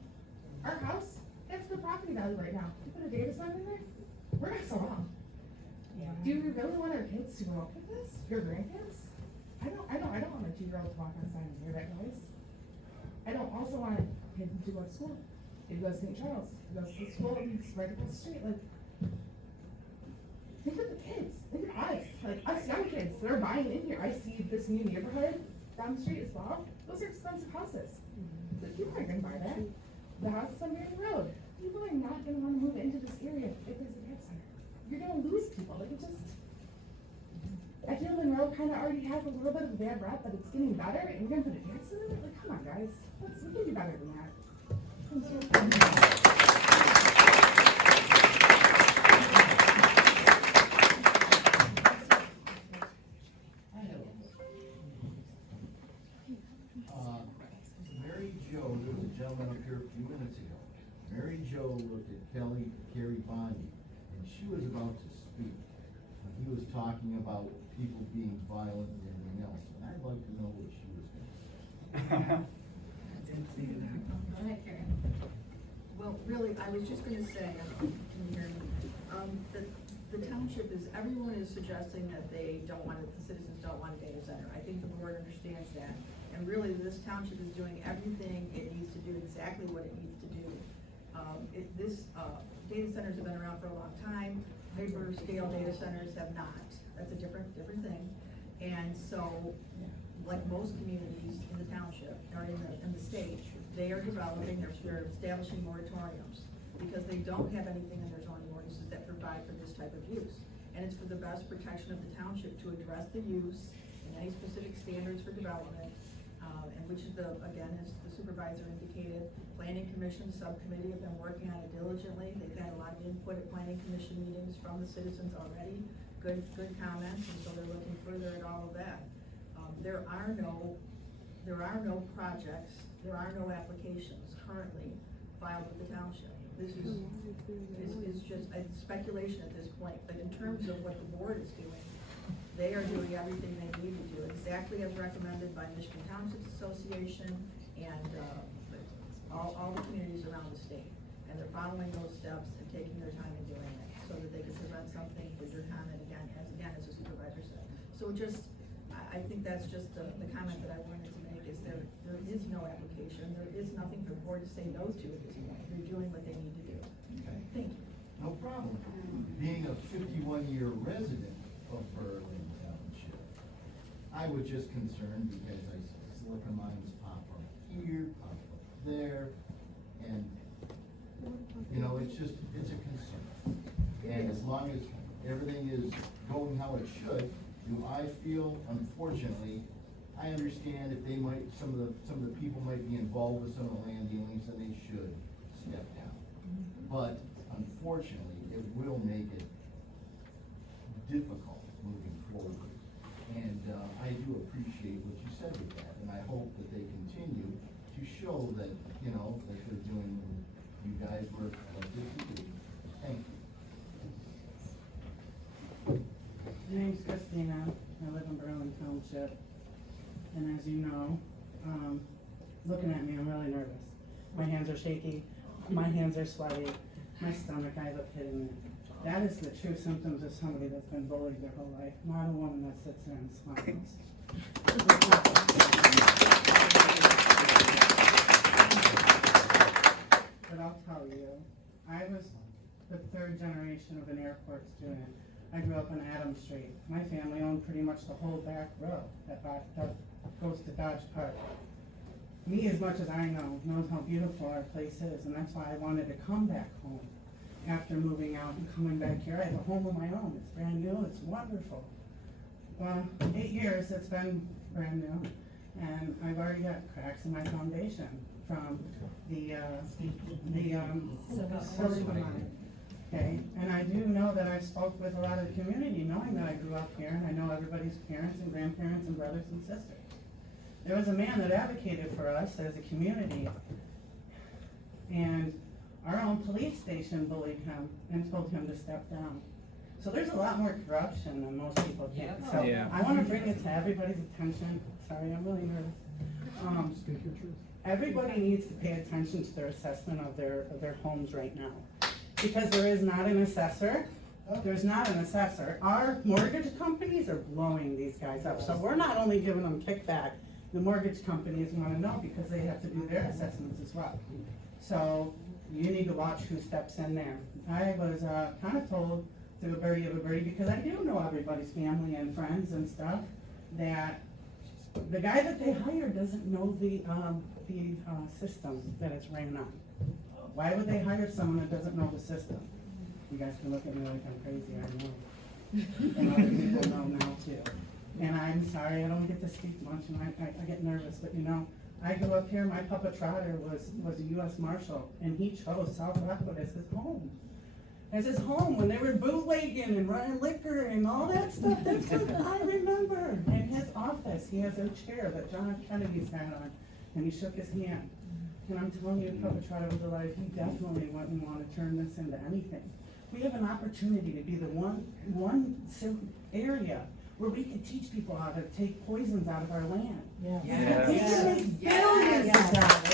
Our house, that's the property value right now. You put a data center in there, we're not so wrong. Do we really want our kids to grow up with this? Your grandkids? I don't want my 2-year-old to walk outside and hear that noise. I don't also want him to go to school. He goes to St. Charles, he goes to school, and he's right across the street. Like, think of the kids, think of us, like us young kids that are buying in here. I see this new neighborhood down the street as well. Those are expensive houses. But people aren't gonna buy that. The houses on Berlin Road, people are not gonna wanna move into this area if there's a data center. You're gonna lose people, like it just, I feel Monroe kinda already has a little bit of a bad rap, but it's getting better, and we're gonna put a data center in it, like, come on, guys, we can do better than that. Mary Jo, there was a gentleman up here a few minutes ago. Mary Jo looked at Carrie Bondi, and she was about to speak. He was talking about people being violent and everything else, and I'd like to know what she was going to say. Go ahead, Karen. Well, really, I was just gonna say, can you hear me? The township is, everyone is suggesting that they don't want it, the citizens don't want a data center. I think the board understands that. And really, this township is doing everything it needs to do, exactly what it needs to do. Data centers have been around for a long time. Hyperscale data centers have not. That's a different thing. And so, like most communities in the township, or in the state, they are developing, they're establishing moratoriums because they don't have anything in their zoning ordinances that provide for this type of use. And it's for the best protection of the township to address the use and any specific standards for development, and which is again, as the supervisor indicated, Planning Commission Subcommittee have been working on it diligently. They've had a lot of input at Planning Commission meetings from the citizens already, good comments, and so they're looking further at all of that. There are no projects, there are no applications currently filed with the township. This is just a speculation at this point, but in terms of what the board is doing, they are doing everything they need to do, exactly as recommended by Michigan Townships Association and all the communities around the state. And they're following those steps and taking their time in doing it, so that they can prevent something with your comment again, as the supervisor said. So I think that's just the comment that I wanted to make, is there is no application, there is nothing for the board to say no to at this point. They're doing what they need to do. Okay. Thank you. No problem. Being a 51-year resident of Berlin Township, I was just concerned because I saw silicon mines pop up here, pop up there, and, you know, it's a concern. And as long as everything is going how it should, do I feel, unfortunately, I understand if they might, some of the people might be involved with some of the land dealings, and they should step down. But unfortunately, it will make it difficult moving forward. And I do appreciate what you said with that, and I hope that they continue to show that, you know, that they're doing what you guys were elected to do. Thank you. My name's Christina, I live in Berlin Township, and as you know, looking at me, I'm really nervous. My hands are shaky, my hands are sweaty, my stomach, I have a pit in it. That is the true symptoms of somebody that's been bullied their whole life, not a woman that sits there and smiles. But I'll tell you, I was the third generation of an airport student. I grew up on Adams Street. My family owned pretty much the whole back row that goes to Dodge Park. Me, as much as I know, knows how beautiful our place is, and that's why I wanted to come back home. After moving out and coming back here, I have a home of my own. It's brand new, it's wonderful. Well, 8 years, it's been brand new, and I've already got cracks in my foundation from the silver line. Okay, and I do know that I spoke with a lot of the community, knowing that I grew up here, and I know everybody's parents and grandparents and brothers and sisters. There was a man that advocated for us as a community, and our own police station bullied him and told him to step down. So there's a lot more corruption than most people think. So I want to bring it to everybody's attention. Sorry, I'm really nervous. Everybody needs to pay attention to their assessment of their homes right now. Because there is not an assessor. There's not an assessor. Our mortgage companies are blowing these guys up. So we're not only giving them kickback, the mortgage companies want to know because they have to do their assessments as well. So you need to watch who steps in there. I was kind of told through a birdie of a birdie, because I do know everybody's family and friends and stuff, that the guy that they hired doesn't know the system that it's ran on. Why would they hire someone that doesn't know the system? You guys can look at me like I'm crazy, I know. And other people know now too. And I'm sorry, I don't get to speak much, and I get nervous, but you know, I grew up here, my Papa Trotter was a U.S. Marshal, and he chose South Rockwood as his home. As his home, when they were bootlegging and running liquor and all that stuff, that's what I remember. In his office, he has a chair that John F. Kennedy sat on, and he shook his hand. And I'm telling you, if Papa Trotter was alive, he definitely wouldn't want to turn this into anything. We have an opportunity to be the one area where we can teach people how to take poisons out of our land. Yeah. Yeah. We can make billions of dollars.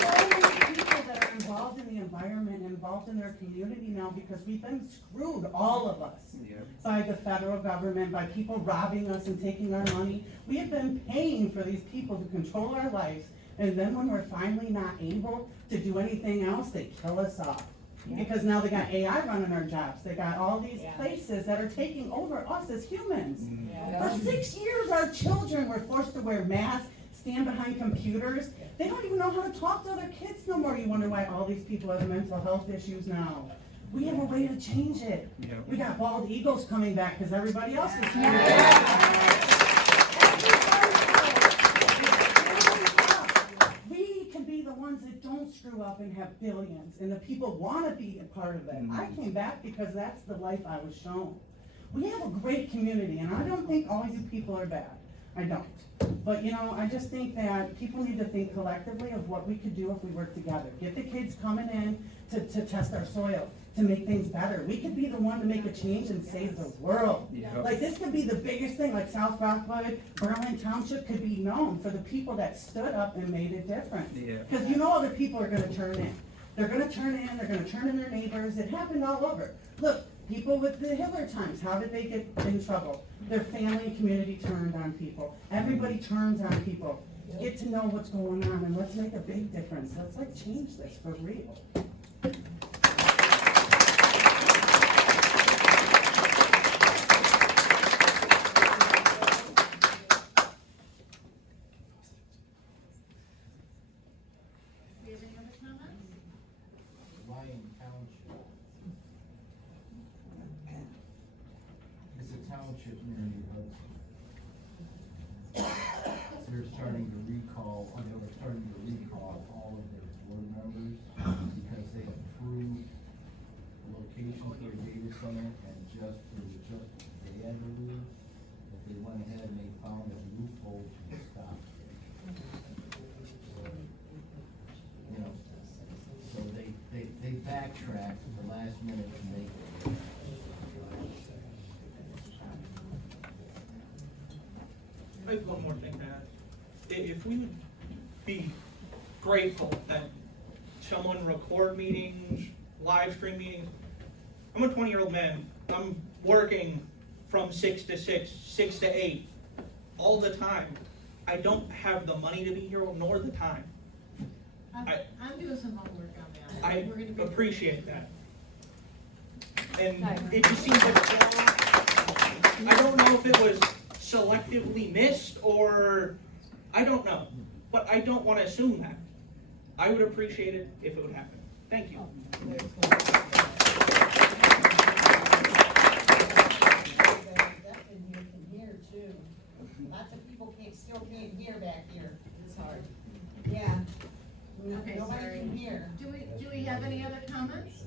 So many people that are involved in the environment, involved in their community now, because we've been screwed, all of us, by the federal government, by people robbing us and taking our money. We have been paying for these people to control our lives, and then when we're finally not able to do anything else, they kill us off. Because now they got AI running our jobs. They got all these places that are taking over us as humans. For 6 years, our children were forced to wear masks, stand behind computers. They don't even know how to talk to other kids no more. You wonder why all these people have mental health issues now. We have a way to change it. We got bald eagles coming back because everybody else is here. That don't screw up and have billions, and the people want to be a part of it. I came back because that's the life I was shown. We have a great community, and I don't think all you people are bad. I don't. But you know, I just think that people need to think collectively of what we could do if we work together. Get the kids coming in to test our soil, to make things better. We could be the one to make a change and save the world. Like this could be the biggest thing, like South Rockwood, Berlin Township could be known for the people that stood up and made a difference. Because you know other people are gonna turn in. They're gonna turn in, they're gonna turn in their neighbors. It happened all over. Look, people with the Hitler times, how did they get in trouble? Their family and community turned on people. Everybody turns on people. Get to know what's going on and let's make a big difference. Let's like change this for real. Ryan township near New Hudson. They're starting to recall all of their board members because they approved the location for a data center and it was just today, I believe, that they went ahead and they found a loophole to stop it. You know, so they backtracked at the last minute to make it. I have one more thing to add. If we would be grateful that someone record meetings, live stream meetings. I'm a 20-year-old man. I'm working from 6 to 6, 6 to 8, all the time. I don't have the money to be here, nor the time. I'm doing some homework on that. I We're gonna be- appreciate that. And it just seems like, I don't know if it was selectively missed or, I don't know. But I don't want to assume that. I would appreciate it if it would happen. Thank you. Lots of people still can't hear back here. It's hard. Yeah. Okay, Nobody sorry. can hear. Do we have any other comments?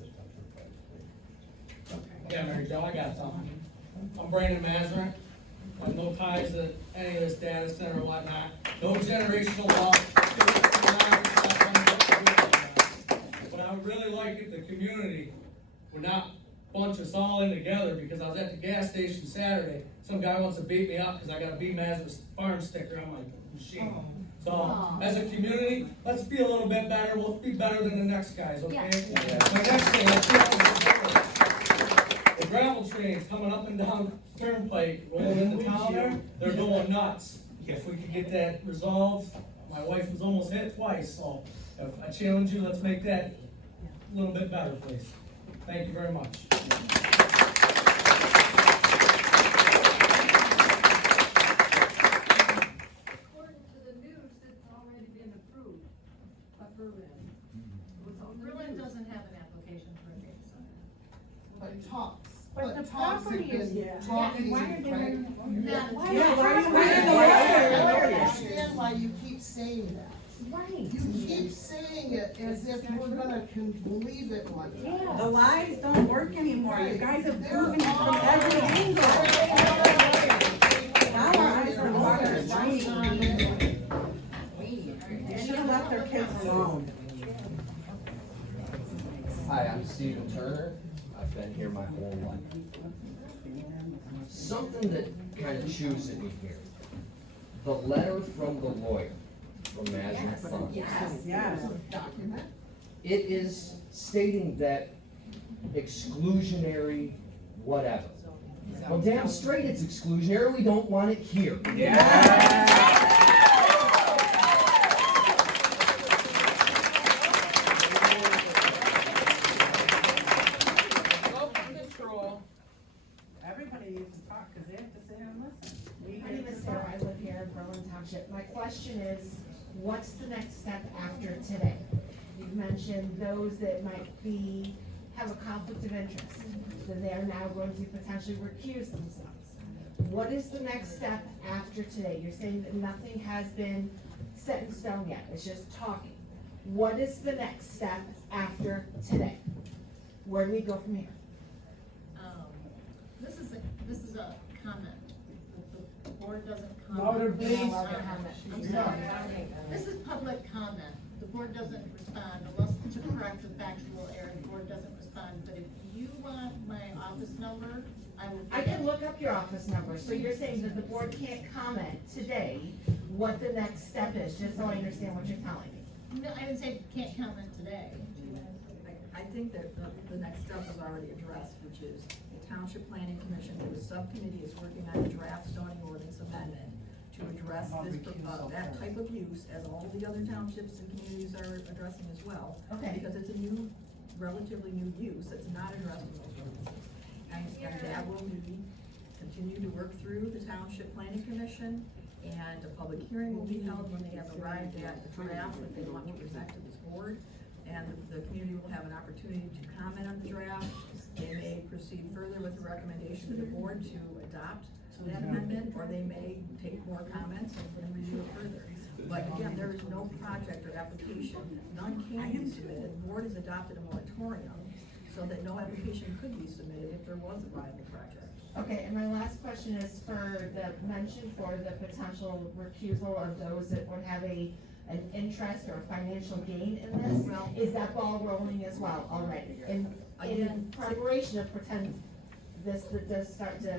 Yeah, Mary Jo, I got something. I'm Brandon Mazarin. I have no ties to any of this data center or whatnot. No generational wealth. But I would really like if the community would not bunch us all in together, because I was at the gas station Saturday. Some guy wants to beat me up because I got a B Mazarin farm sticker on my machine. So, as a community, let's be a little bit better. We'll be better than the next guys, okay? Yeah. My next thing, the gravel trains coming up and down Turnpike, rolling into town there, they're going nuts. If we could get that resolved, my wife was almost hit twice, so if I challenge you, let's make that a little bit better, please. Thank you very much. According to the news, it's already been approved by Berlin. Berlin doesn't have an application for a data center. But talks. But the talks have property is been there. talking, Yeah, why are they right? running- Yeah, Why yeah, are why they are running you- away? I don't understand why you keep saying that. Right. You keep saying it as if we're gonna believe it one time. Yeah. The lies don't work anymore. You guys have They're proven it from all every right. angle. They're Now our eyes are watering. right. They should have left their kids alone. Hi, I'm Stephen Turner. I've been here my whole life. Something that kind of chews at me here. The letter from the lawyer from Mazarin Fund. Yes. Document. It is stating that exclusionary whatever. Well, damn straight it's exclusionary. We don't want it here. Everybody needs to talk because they have to sit and listen. My name is Sarah, I live here in Berlin Township. My question is, what's the next step after today? You've mentioned those that might have a conflict of interest, that they are now going to potentially recuse themselves. What is the next step after today? You're saying that nothing has been set in stone yet, it's just talking. What is the next step after today? Where do we go from here? This is a comment. The board doesn't comment. Louder, please. I'm sorry. This is public comment. The board doesn't respond unless it's a correct or factual error. The board doesn't respond. But if you want my office number, I will. I can look up your office number, so you're saying that the board can't comment today what the next step is, just so I understand what you're telling me. No, I didn't say can't comment today. I think that the next step is already addressed, which is the Township Planning Commission, the subcommittee is working on a draft zoning ordinance amendment to address this, that type of use, as all the other townships and communities are addressing as well. Okay. Because it's a new, relatively new use that's not addressed in those ordinances. And that will be, continue to work through the Township Planning Commission, and a public hearing will be held when they have arrived at the draft that they want to present to this board. And the community will have an opportunity to comment on the draft. They may proceed further with the recommendation to the board to adopt that amendment, or they may take more comments and review it further. But again, there is no project or application, none can be submitted. The board has adopted a moratorium so that no application could be submitted if there was a viable project. Okay, and my last question is for the mention for the potential recusal of those that would have an interest or financial gain in this. Well- Is that ball rolling as well already? In preparation of pretend this does start to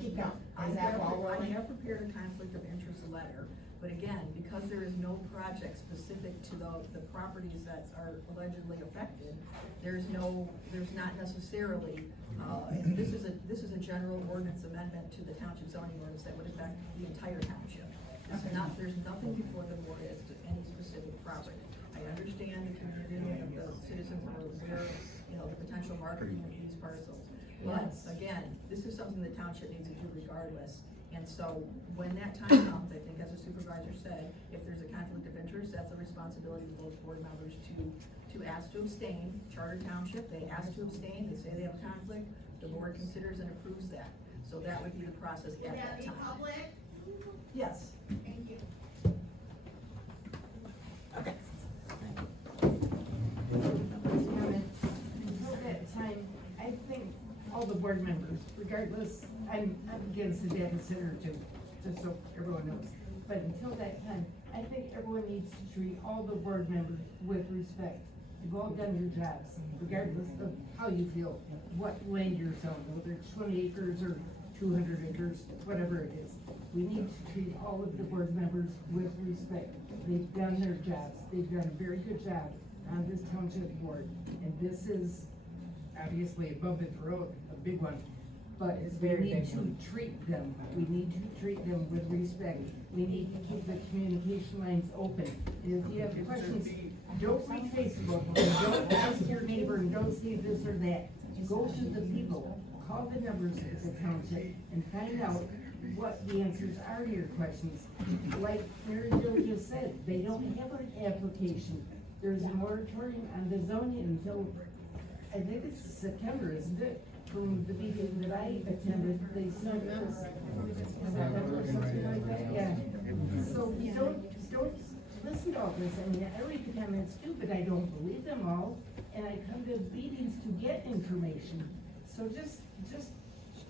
keep going, is that ball I rolling? have prepared a conflict of interest letter, but again, because there is no project specific to the properties that are allegedly affected, there's not necessarily, and this is a general ordinance amendment to the township zoning ordinance that would affect the entire township. There's nothing before the board as to any specific property. I understand the community and the citizens are aware of, the potential marketing of these parcels. But again, this is something the township needs to do regardless. And so when that time comes, I think as the supervisor said, if there's a conflict of interest, that's a responsibility of those board members to ask to abstain. Charter Township, they ask to abstain, they say they have a conflict, the board considers and approves that. So that would be the process at that time. Public? Yes. Thank you. Until that time, I think all the board members, regardless, I'm against the data center too, just so everyone knows. But until that time, I think everyone needs to treat all the board members with respect. You've all done your jobs, regardless of how you feel, what land you're selling, whether it's 20 acres or 200 acres, whatever it is. We need to treat all of the board members with respect. They've done their jobs. They've done a very good job on this township board. And this is obviously a bump in the road, a big one. But we need to treat them. We need to treat them with respect. We need to keep the communication lines open. And if you have questions, don't read Facebook, and don't ask your neighbor, and don't say this or that. Go to the people, call the numbers of the township, and find out what the answers are to your questions. Like Mary Jo just said, they don't have an application. There's a moratorium on the zoning until, I think it's September, isn't it? From the meeting that I attended, they said it was September or something like that, yeah. So don't listen to all this. I mean, I read the comments too, but I don't believe them all. And I come to meetings to get information. So just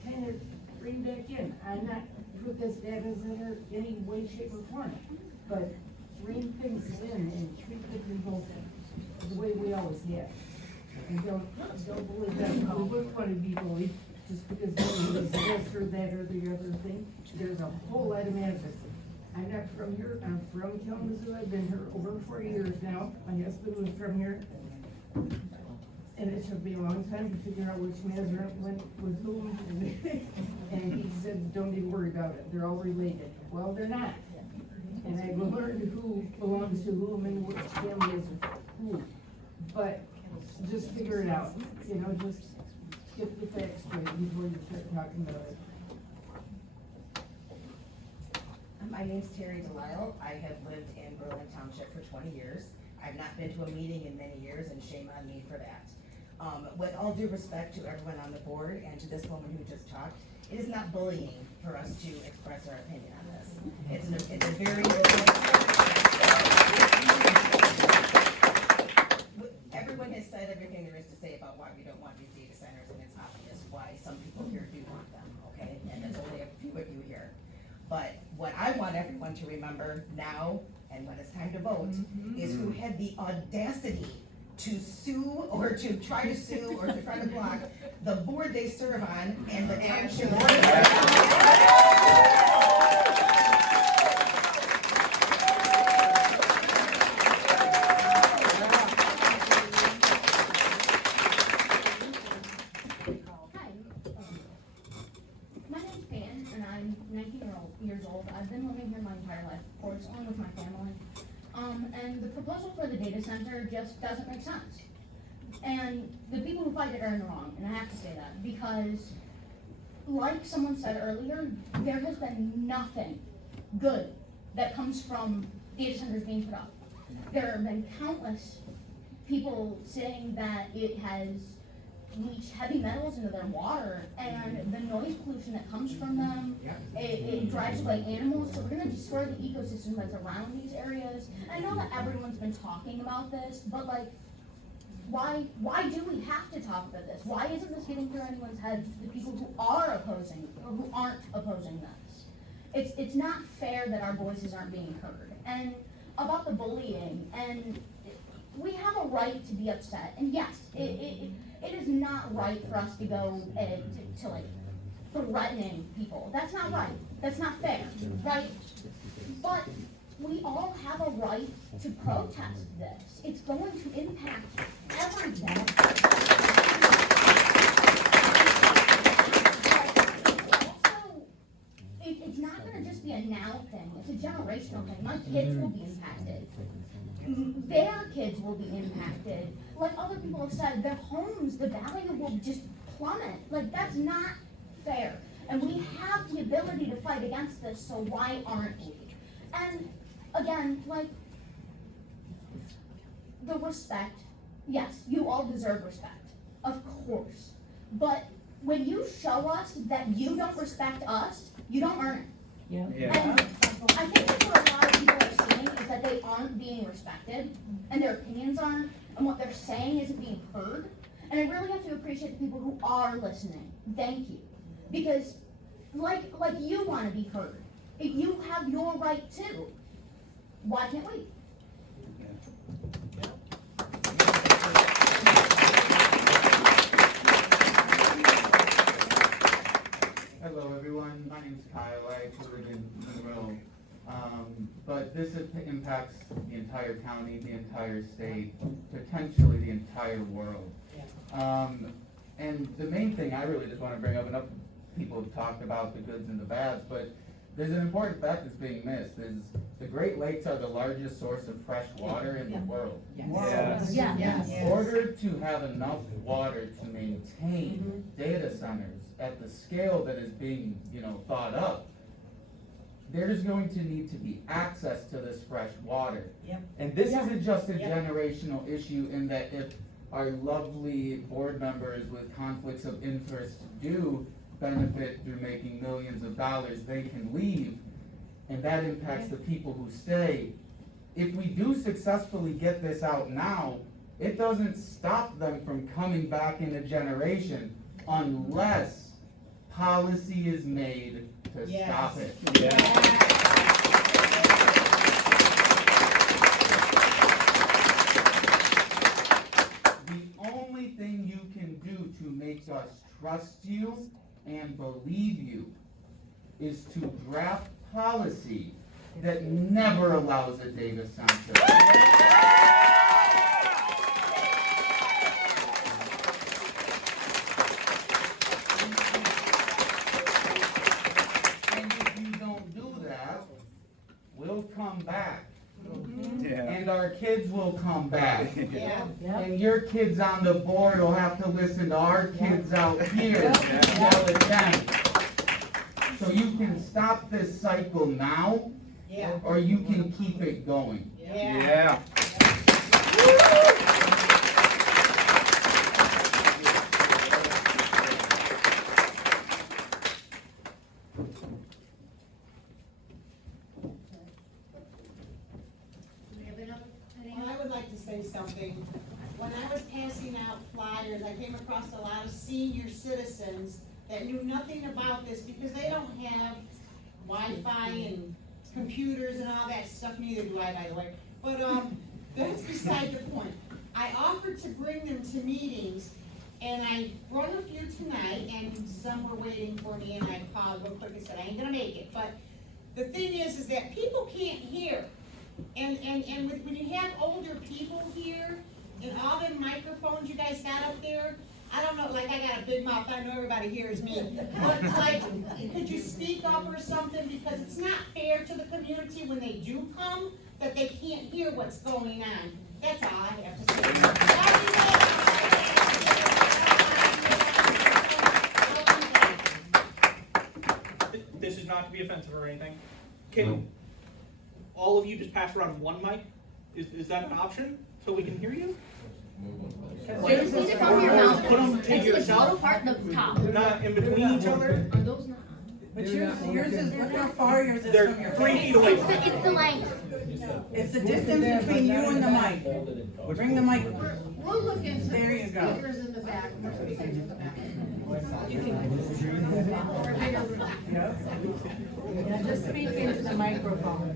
kind of bring back in. I'm not put this data center any way, shape, or form, but bring things in and treat the people the way we always have. And don't believe that we wouldn't want to be bullied just because one was this or that or the other thing. There's a whole lot of magic. I'm not from here, I'm from Kalamazoo. I've been here over 4 years now. My husband was from here. And it took me a long time to figure out which Nazareth went with whom. And he said, don't even worry about it, they're all related. Well, they're not. And I learned who belongs to whom and which family is who. But just figure it out, just get the facts straight before you start talking about it. My name's Terry Delisle. I have lived in Berlin Township for 20 years. I've not been to a meeting in many years, and shame on me for that. With all due respect to everyone on the board and to this woman who just talked, it is not bullying for us to express our opinion on this. It's a very everyone has said everything there is to say about why we don't want these data centers, and it's obvious why some people here do want them, okay? And there's only a few of you here. But what I want everyone to remember now, and when it's time to vote, is who had the audacity to sue, or to try to sue, or to try to block the board they serve on, and the township. My name's Pam, and I'm 19 years old. I've been living here my entire life, of course, only with my family. And the proposal for the data center just doesn't make sense. And the people who fight it are in the wrong, and I have to say that, because like someone said earlier, there has been nothing good that comes from data centers being put up. There have been countless people saying that it has leach heavy metals into their water, and the noise pollution that comes from them, it drives away animals, so we're gonna destroy the ecosystem that's around these areas. And I know that everyone's been talking about this, but like, why do we have to talk about this? Why isn't this getting through anyone's heads, the people who are opposing, or who aren't opposing this? It's not fair that our voices aren't being heard. And about the bullying, and we have a right to be upset, and yes, it is not right for us to go to like threatening people. That's not right. That's not fair, right? But we all have a right to protest this. It's going to impact everyone. It's not going to just be a now thing. It's a generational thing. My kids will be impacted. Their kids will be impacted. Like other people have said, their homes, the value will just plummet. Like, that's not fair. And we have the ability to fight against this, so why aren't we? And again, like, the respect, yes, you all deserve respect, of course. But when you show us that you don't respect us, you don't earn it. Yeah. And I think that's what a lot of people are seeing, is that they aren't being respected, and their opinions aren't, and what they're saying isn't being heard. And I really have to appreciate the people who are listening. Thank you. Because like you want to be heard. You have your right too. Why can't we? Hello everyone, my name is Kyle, I live in Monroe. But this impacts the entire county, the entire state, potentially the entire world. And the main thing I really just want to bring up, enough people have talked about the goods and the bads, but there's an important fact that's being missed, is the Great Lakes are the largest source of fresh water in the world. Yes. In order to have enough water to maintain data centers at the scale that is being, thought up, there's going to need to be access to this fresh water. And this isn't just a generational issue in that if our lovely board members with conflicts of interest do benefit through making millions of dollars, they can leave, and that impacts the people who stay. If we do successfully get this out now, it doesn't stop them from coming back in a generation unless policy is made to stop it. The only thing you can do to make us trust you and believe you is to draft policy that never allows a data center. And if you don't do that, we'll come back. And our kids will come back. And your kids on the board will have to listen to our kids out here yell at them. So you can stop this cycle now, or you can keep it going. Well, I would like to say something. When I was passing out flyers, I came across a lot of senior citizens that knew nothing about this because they don't have Wi-Fi and computers and all that stuff. Neither do I, by the way. But that's beside the point. I offered to bring them to meetings, and I brought a few tonight, and some were waiting for me, and I called real quick and said, I ain't gonna make it. But the thing is that people can't hear. And when you have older people here, and all the microphones you guys got up there, I don't know, like I got a big mouth, I know everybody hears me. But like, could you speak up or something? Because it's not fair to the community when they do come, that they can't hear what's going on. That's all I have to say. This is not to be offensive or anything. Can all of you just pass around one mic? Is that an option so we can hear you? You just need to cover your mouth. Put 'em to It's the yourself. middle part, the top. They're not in between each other. Are those not on? But yours is, look how far yours is They're from your 3 face. feet away. It's the length. It's the distance between you and the mic. Bring the mic. We'll look into There you go. speakers in the back, more speakers in the back. Yeah, just speak into the microphone.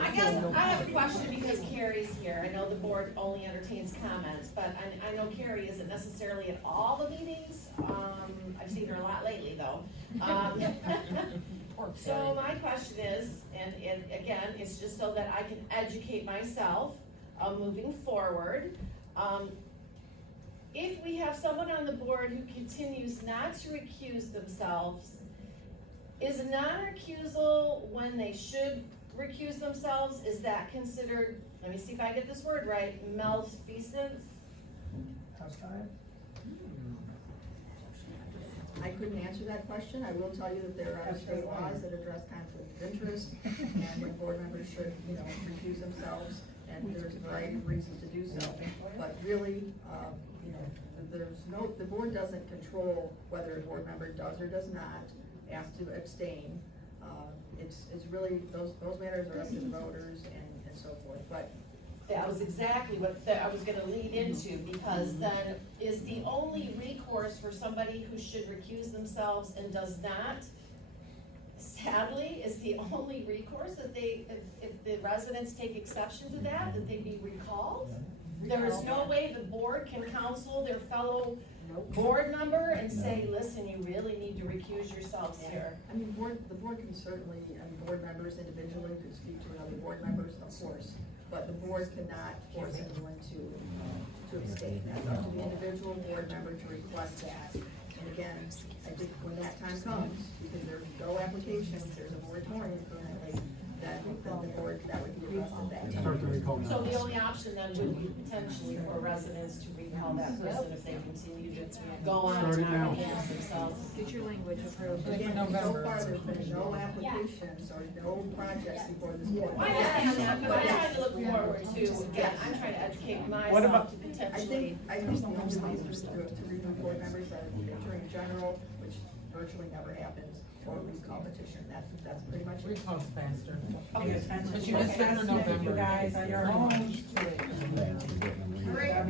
I guess I have a question because Carrie's here. I know the board only entertains comments, but I know Carrie isn't necessarily at all the meetings. I've seen her a lot lately though. So my question is, and again, it's just so that I can educate myself, moving forward. If we have someone on the board who continues not to recuse themselves, is non-recusal when they should recuse themselves, is that considered, let me see if I get this word right, malfeasance? I couldn't answer that question. I will tell you that there are state laws that address conflict of interest, and when board members should, recuse themselves, and there's a variety of reasons to do so. But really, the board doesn't control whether a board member does or does not ask to abstain. It's really, those matters are up to the voters and so forth, but. That was exactly what I was gonna lead into, because then is the only recourse for somebody who should recuse themselves and does not, sadly, is the only recourse that if the residents take exception to that they be recalled? There is no way the board can counsel their fellow board member and say, listen, you really need to recuse yourselves here. I mean, the board can certainly, board members individually could speak to other board members, of course, but the board cannot force anyone to abstain. That's up to the individual board member to request that. And again, I think when that time comes, because there's no applications, there's a moratorium currently, then the board, that would be addressed at that time. So the only option then would be potentially for residents to recall that person if they continue to go on to not recuse themselves. Get your language approved. Again, so far, there's been no applications or no projects before this board. I understand that, but I'm trying to look forward to, again, I'm trying to educate myself to potentially. I think the only ways to remove board members are the attorney general, which virtually never happens, or recall petition. That's pretty much it. Recall's faster. Okay. But you just said for November. You guys on your own. All right,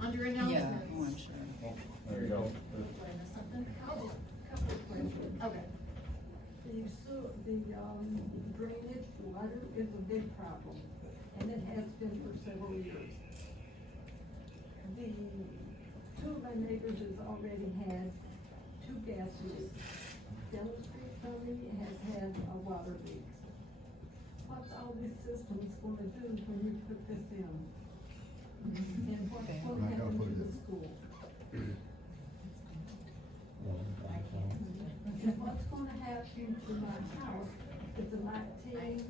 under announcements. There you go. Okay. The drainage water is a big problem, and it has been for several years. Two of my neighbors has already had 2 gas leaks. Dell Street Tony has had a water leak. What's all these systems gonna do when you put this in? And what's gonna happen to the school? And what's gonna happen to my house? It's a 1929,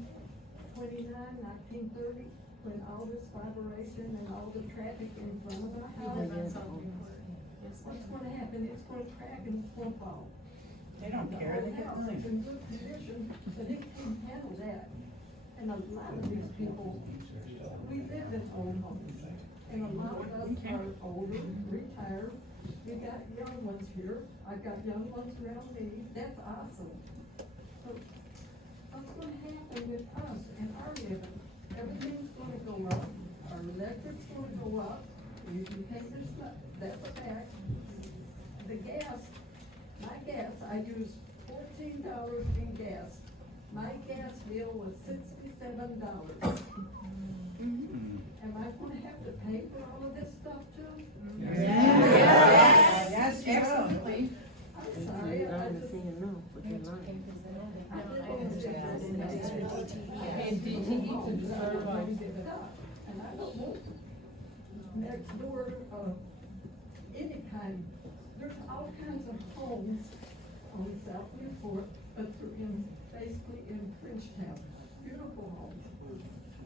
1930, when all this vibration and all the traffic in front of our house. What's gonna happen? It's gonna crack and it's gonna fall. They don't care, they get The whole house is in good condition, but it can't handle that. And a lot of these people, we live in old homes, and a lot of us are older, retired. We got young ones here, I've got young ones around me, that's awesome. So, what's gonna happen with us and our living? Everything's gonna go up, our electric's gonna go up, you can take this, that's a fact. The gas, my gas, I use $14 in gas. My gas bill was $67. Am I gonna have to pay for all of this stuff too? Yes, absolutely. I'm sorry, I just. And I don't want next door, any kind, there's all kinds of homes on South Newport, but they're basically in Frenchtown, beautiful homes.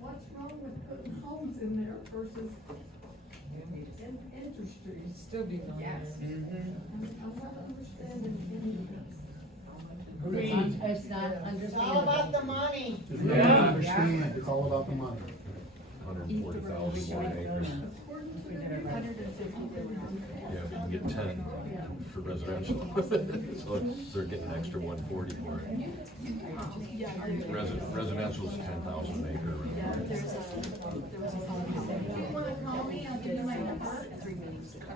What's wrong with putting homes in there versus in industries? Still be done. Yes. I'm not understanding any of this. It's not It's all about the money. I understand, it's all about the money. 140,000 more acres. Yeah, you can get 10 for residential. So they're getting an extra 140 for it. Residential is 10,000 an acre. You wanna call me, I'll give you my number. 3 meetings ago.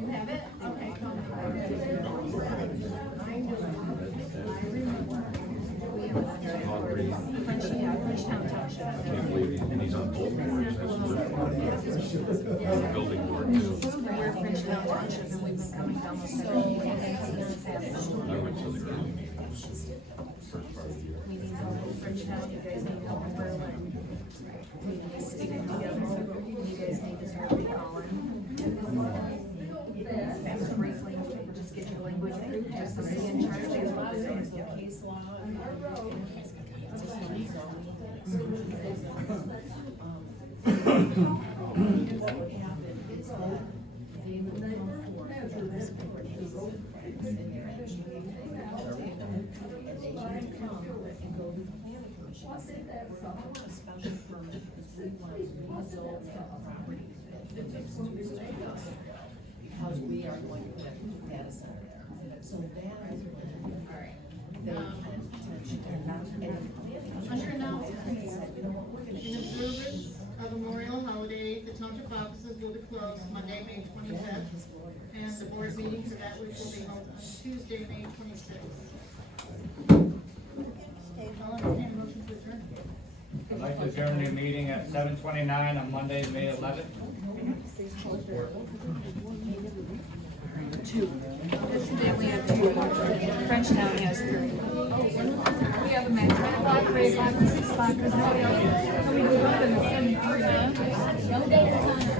You have it? Okay, call me. Frenchtown Township. I can't believe he's on both boards. That's the building board too. We're Frenchtown Township and we've been coming down those I went to the early meetings, first part of the year. meetings all over Frenchtown, you guys need help in Berlin. We need to stick it together, you guys need to start recalling. That's briefly, just get your language approved, just somebody in charge, is what it is, the case law. Because we are going to put a data center there. So that is when, Under announcements, in observance of Memorial Holiday, the township offices will be closed Monday, May 25th, and the board meeting for that week will be held on Tuesday, May 26th. I'll entertain a motion to adjourn. I'd like to adjourn the meeting at 7:29 on Monday, May 11th. We have 2, Frenchtown has 3. We have them at 10 o'clock, 3 o'clock, and 6 o'clock, because nobody else, nobody goes up in the 7:30.